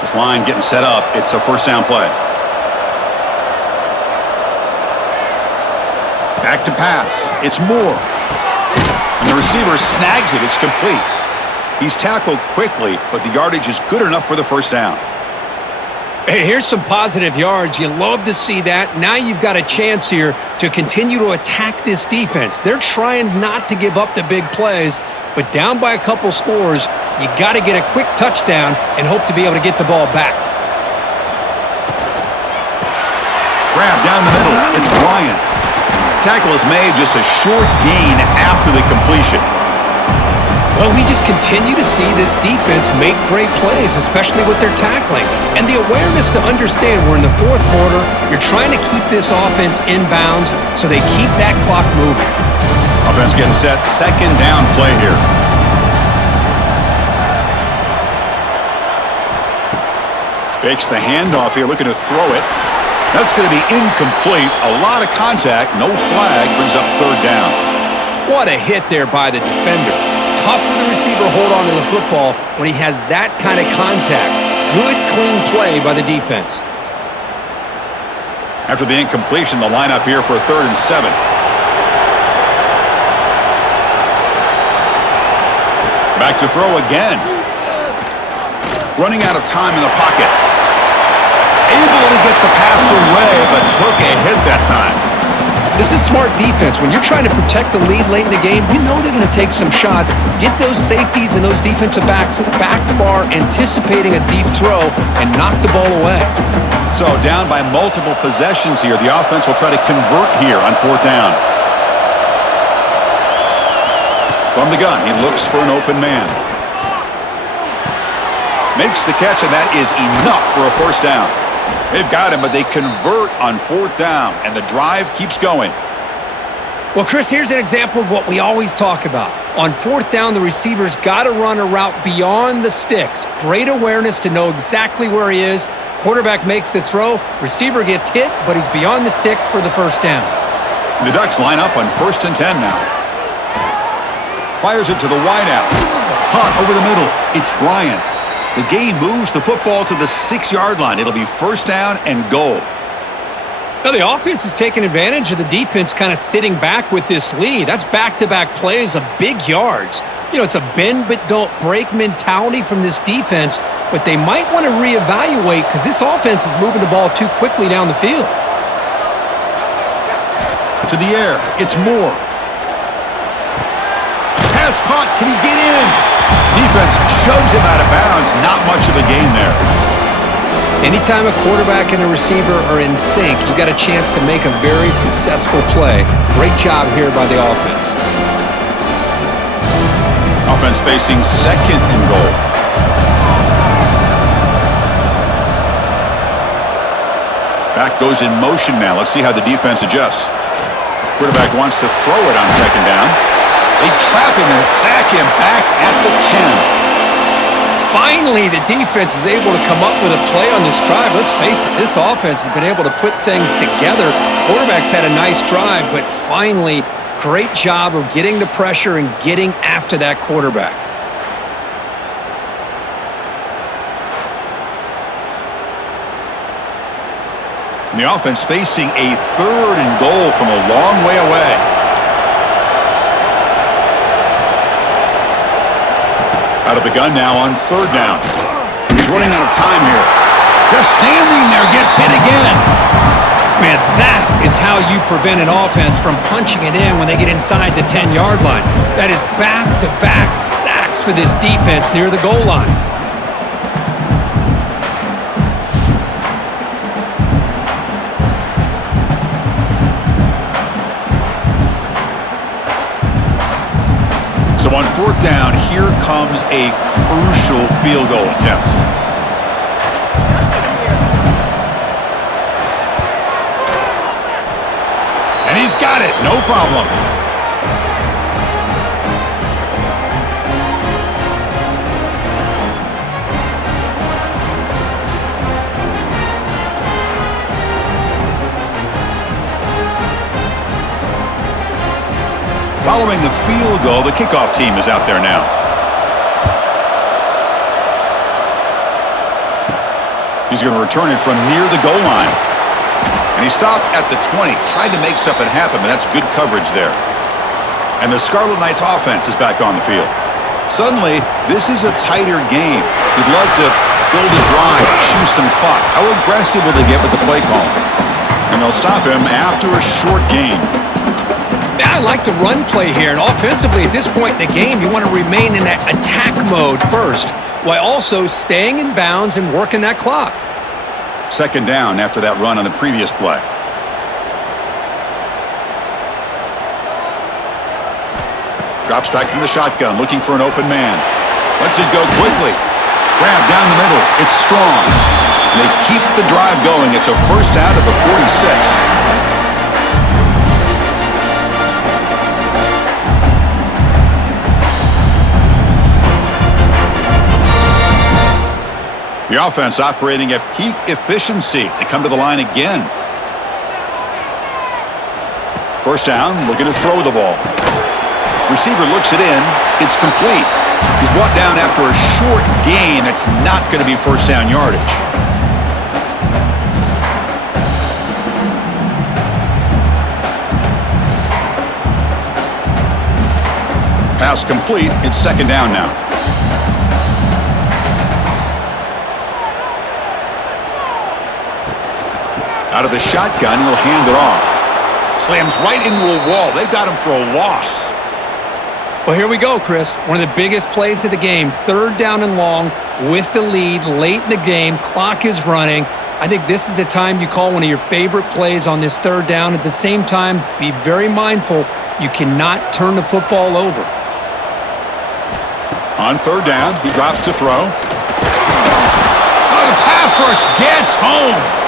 This line getting set up. It's a first down play. Back to pass. It's Moore. And the receiver snags it. It's complete. He's tackled quickly, but the yardage is good enough for the first down. Hey, here's some positive yards. You love to see that. Now you've got a chance here to continue to attack this defense. They're trying not to give up the big plays, but down by a couple scores, you got to get a quick touchdown and hope to be able to get the ball back. Grab down the middle. It's Bryant. Tackle is made, just a short gain after the completion. Well, we just continue to see this defense make great plays, especially with their tackling. And the awareness to understand we're in the fourth quarter, you're trying to keep this offense in bounds so they keep that clock moving. Offense getting set. Second down play here. Fakes the handoff here, looking to throw it. That's going to be incomplete. A lot of contact. No flag. Brings up third down. What a hit there by the defender. Tough for the receiver to hold on to the football when he has that kind of contact. Good, clean play by the defense. After the incompletion, the lineup here for a 3rd and 7. Back to throw again. Running out of time in the pocket. Able to get the pass away, but took a hit that time. This is smart defense. When you're trying to protect the lead late in the game, you know they're going to take some shots, get those safeties and those defensive backs back far, anticipating a deep throw, and knock the ball away. So down by multiple possessions here. The offense will try to convert here on fourth down. From the gun, he looks for an open man. Makes the catch, and that is enough for a first down. They've got him, but they convert on fourth down, and the drive keeps going. Well, Chris, here's an example of what we always talk about. On fourth down, the receiver's got to run a route beyond the sticks. Great awareness to know exactly where he is. Quarterback makes the throw. Receiver gets hit, but he's beyond the sticks for the first down. The Ducks line up on 1st and 10 now. Fires it to the wideout. Caught over the middle. It's Bryant. The game moves the football to the 6-yard line. It'll be 1st down and goal. Now, the offense is taking advantage of the defense kind of sitting back with this lead. That's back-to-back plays of big yards. You know, it's a bend but don't break mentality from this defense, but they might want to reevaluate because this offense is moving the ball too quickly down the field. To the air, it's Moore. Pass caught, can he get in? Defense shoves him out of bounds. Not much of a gain there. Anytime a quarterback and a receiver are in sync, you got a chance to make a very successful play. Great job here by the offense. Offense facing 2nd and goal. Back goes in motion now. Let's see how the defense adjusts. Quarterback wants to throw it on 2nd down. They trap him and sack him back at the 10. Finally, the defense is able to come up with a play on this drive. Let's face it, this offense has been able to put things together. Quarterback's had a nice drive, but finally, great job of getting the pressure and getting after that quarterback. And the offense facing a 3rd and goal from a long way away. Out of the gun now on 3rd down. He's running out of time here. Just standing there, gets hit again. Man, that is how you prevent an offense from punching it in when they get inside the 10-yard line. That is back-to-back sacks for this defense near the goal line. So on 4th down, here comes a crucial field goal attempt. And he's got it, no problem. Following the field goal, the kickoff team is out there now. He's going to return it from near the goal line. And he stopped at the 20, tried to make something happen, but that's good coverage there. And the Scarlet Knights offense is back on the field. Suddenly, this is a tighter game. You'd love to build a drive, choose some clock. How aggressive will they get with the play call? And they'll stop him after a short gain. I like the run play here, and offensively at this point in the game, you want to remain in that attack mode first, while also staying in bounds and working that clock. 2nd down after that run on the previous play. Drops back from the shotgun, looking for an open man. Lets it go quickly. Grab down the middle. It's strong. They keep the drive going. It's a 1st down to the 46. The offense operating at peak efficiency. They come to the line again. 1st down, looking to throw the ball. Receiver looks it in. It's complete. He's brought down after a short gain. That's not going to be 1st down yardage. Pass complete. It's 2nd down now. Out of the shotgun, he'll hand it off. Slams right into a wall. They've got him for a loss. Well, here we go, Chris. One of the biggest plays of the game. 3rd down and long with the lead late in the game. Clock is running. I think this is the time you call one of your favorite plays on this 3rd down. At the same time, be very mindful. You cannot turn the football over. On 3rd down, he drops to throw. Oh, the pass rush gets home.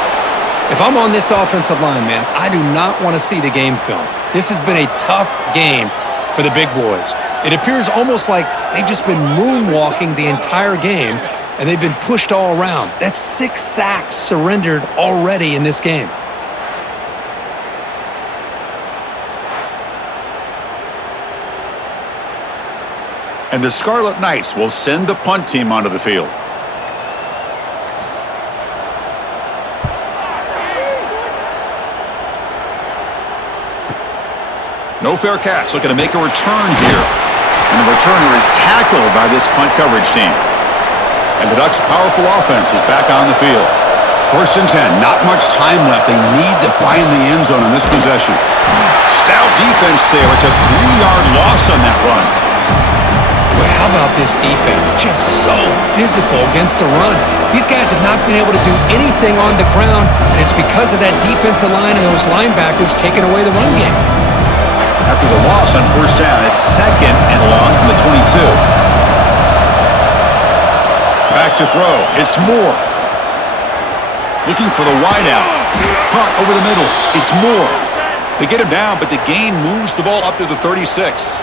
If I'm on this offensive line, man, I do not want to see the game film. This has been a tough game for the big boys. It appears almost like they've just been moonwalking the entire game, and they've been pushed all around. That's 6 sacks surrendered already in this game. And the Scarlet Knights will send the punt team onto the field. No fair catch, looking to make a return here. And the returner is tackled by this punt coverage team. And the Ducks' powerful offense is back on the field. 1st and 10, not much time left. They need to find the end zone on this possession. Stout defense there. It's a 3-yard loss on that run. Well, how about this defense? Just so physical against the run. These guys have not been able to do anything on the ground, and it's because of that defensive line and those linebackers taking away the run game. After the loss on 1st down, it's 2nd and long from the 22. Back to throw. It's Moore. Looking for the wideout. Caught over the middle. It's Moore. They get him down, but the gain moves the ball up to the 36.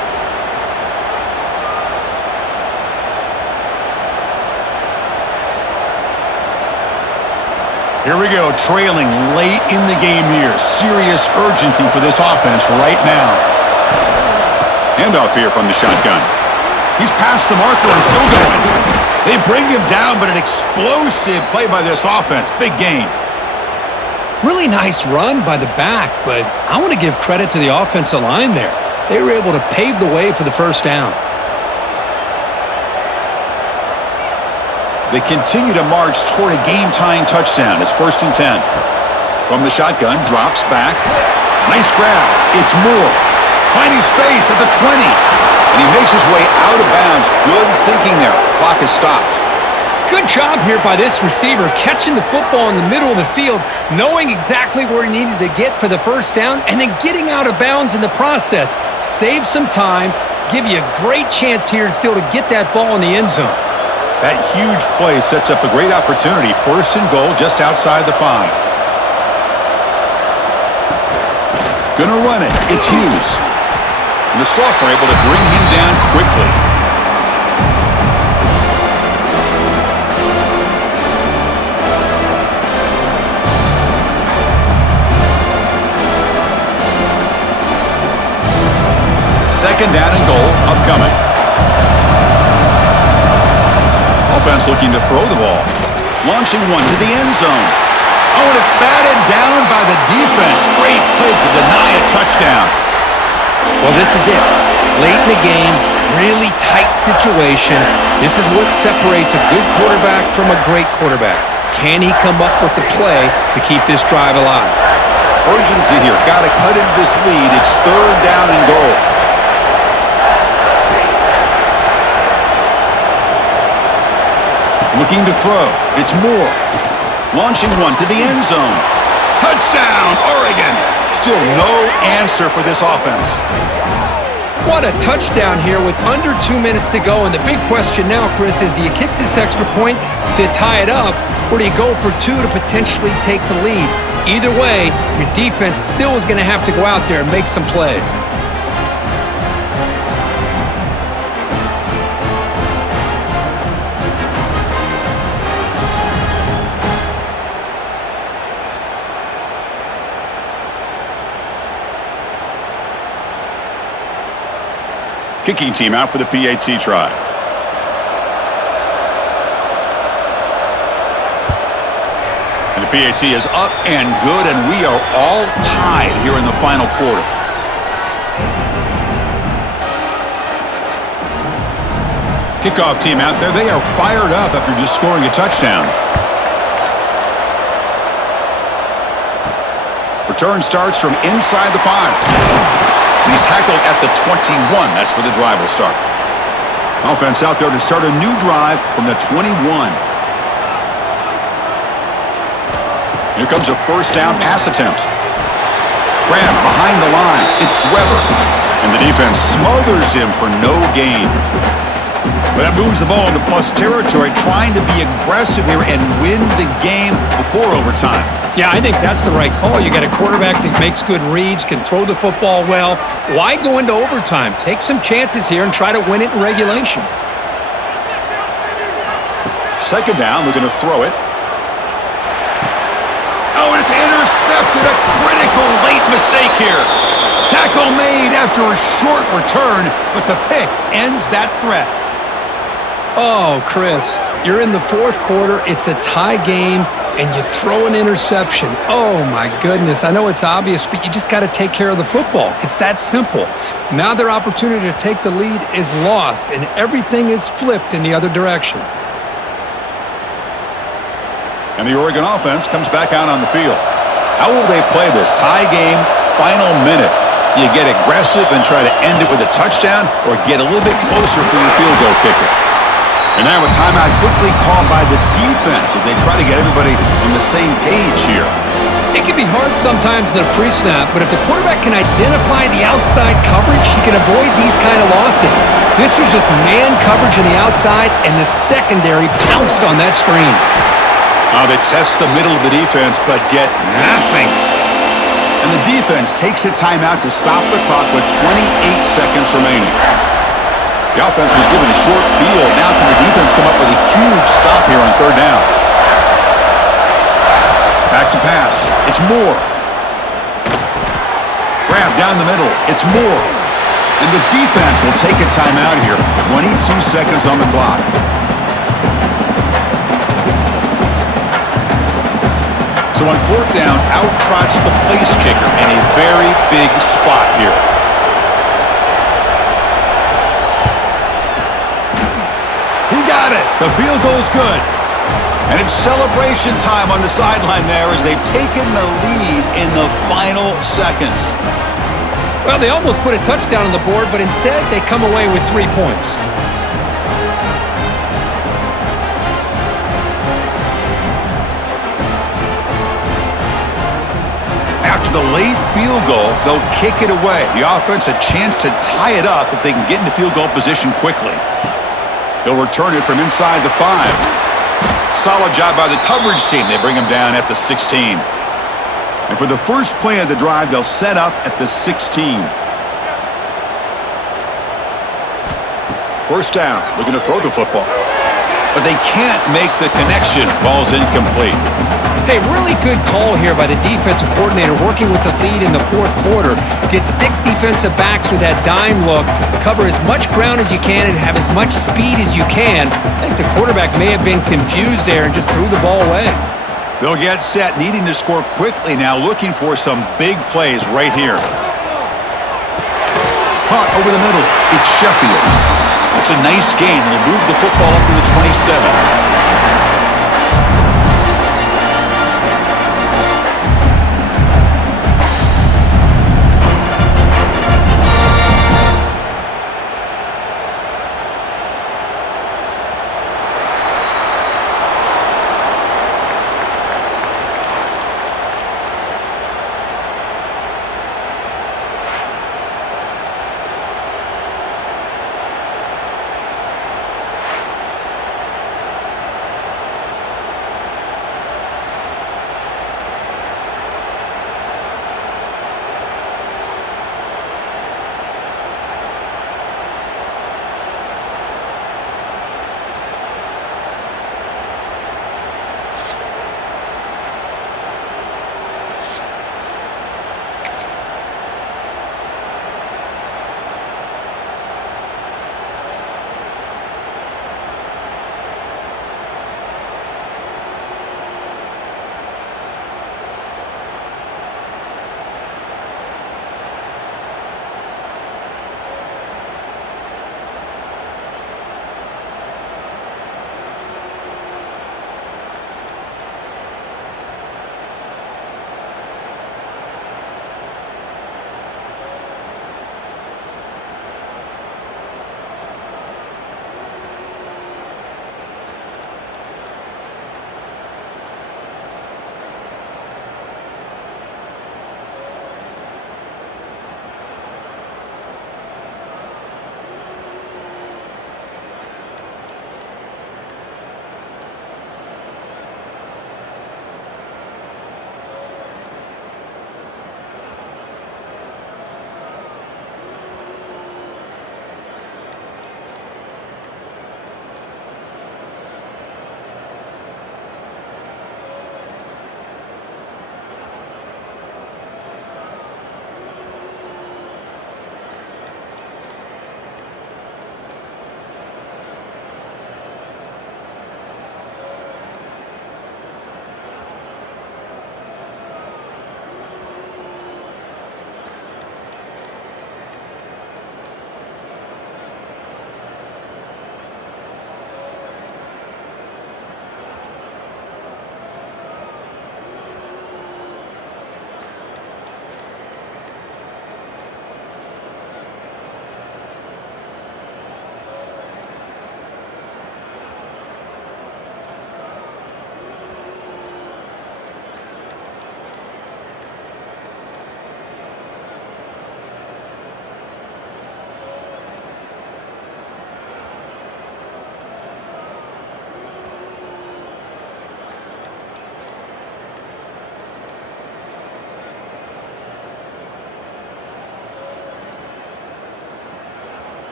Here we go, trailing late in the game here. Serious urgency for this offense right now. Handoff here from the shotgun. He's past the marker and still going. They bring him down, but an explosive play by this offense. Big gain. Really nice run by the back, but I want to give credit to the offensive line there. They were able to pave the way for the 1st down. They continue to march toward a game-tying touchdown. It's 1st and 10. From the shotgun, drops back. Nice grab. It's Moore. Finding space at the 20. And he makes his way out of bounds. Good thinking there. Clock is stopped. Good job here by this receiver, catching the football in the middle of the field, knowing exactly where he needed to get for the 1st down, and then getting out of bounds in the process. Save some time, give you a great chance here still to get that ball in the end zone. That huge play sets up a great opportunity. 1st and goal just outside the 5. Gonna run it. It's Hughes. And the Sophomore able to bring him down quickly. Second down and goal upcoming. Offense looking to throw the ball. Launching one to the end zone. Oh, and it's batted down by the defense. Great play to deny a touchdown. Well, this is it. Late in the game, really tight situation. This is what separates a good quarterback from a great quarterback. Can he come up with the play to keep this drive alive? Urgency here. Got to cut into this lead. It's 3rd down and goal. Looking to throw. It's Moore. Launching one to the end zone. Touchdown, Oregon. Still no answer for this offense. What a touchdown here with under 2 minutes to go. And the big question now, Chris, is do you kick this extra point to tie it up, or do you go for 2 to potentially take the lead? Either way, your defense still is going to have to go out there and make some plays. Kicking team out for the PAT try. And the PAT is up and good, and we are all tied here in the final quarter. Kickoff team out there. They are fired up after just scoring a touchdown. Return starts from inside the 5. He's tackled at the 21. That's where the drive will start. Offense out there to start a new drive from the 21. Here comes a 1st down pass attempt. Grab behind the line. It's Weber. And the defense smothers him for no gain. But that moves the ball into plus territory, trying to be aggressive here and win the game before overtime. Yeah, I think that's the right call. You got a quarterback that makes good reads, can throw the football well. Why go into overtime? Take some chances here and try to win it in regulation. Second down, we're going to throw it. Oh, and it's intercepted. A critical late mistake here. Tackle made after a short return, but the pick ends that threat. Oh, Chris, you're in the fourth quarter. It's a tie game, and you throw an interception. Oh, my goodness. I know it's obvious, but you just got to take care of the football. It's that simple. Now their opportunity to take the lead is lost, and everything is flipped in the other direction. And the Oregon offense comes back out on the field. How will they play this tie game, final minute? Do you get aggressive and try to end it with a touchdown, or get a little bit closer for your field goal kicker? And now a timeout quickly called by the defense as they try to get everybody on the same page here. It can be hard sometimes in the pre-snap, but if the quarterback can identify the outside coverage, he can avoid these kind of losses. This was just man coverage on the outside, and the secondary pounced on that screen. They test the middle of the defense, but get nothing. And the defense takes a timeout to stop the clock with 28 seconds remaining. The offense was given a short field. Now can the defense come up with a huge stop here on third down? Back to pass. It's Moore. Grab down the middle. It's Moore. And the defense will take a timeout here. 22 seconds on the clock. So on fourth down, out trots the place kicker in a very big spot here. He got it. The field goal's good. And it's celebration time on the sideline there as they've taken the lead in the final seconds. Well, they almost put a touchdown on the board, but instead they come away with 3 points. The late field goal, they'll kick it away. The offense a chance to tie it up if they can get into field goal position quickly. They'll return it from inside the 5. Solid job by the coverage team. They bring him down at the 16. And for the first play of the drive, they'll set up at the 16. First down, looking to throw the football. But they can't make the connection. Ball's incomplete. Hey, really good call here by the defensive coordinator working with the lead in the fourth quarter. Get 6 defensive backs with that dime look, cover as much ground as you can and have as much speed as you can. I think the quarterback may have been confused there and just threw the ball away. They'll get set, needing to score quickly now, looking for some big plays right here. Caught over the middle. It's Sheffield. It's a nice gain. We'll move the football up to the 27.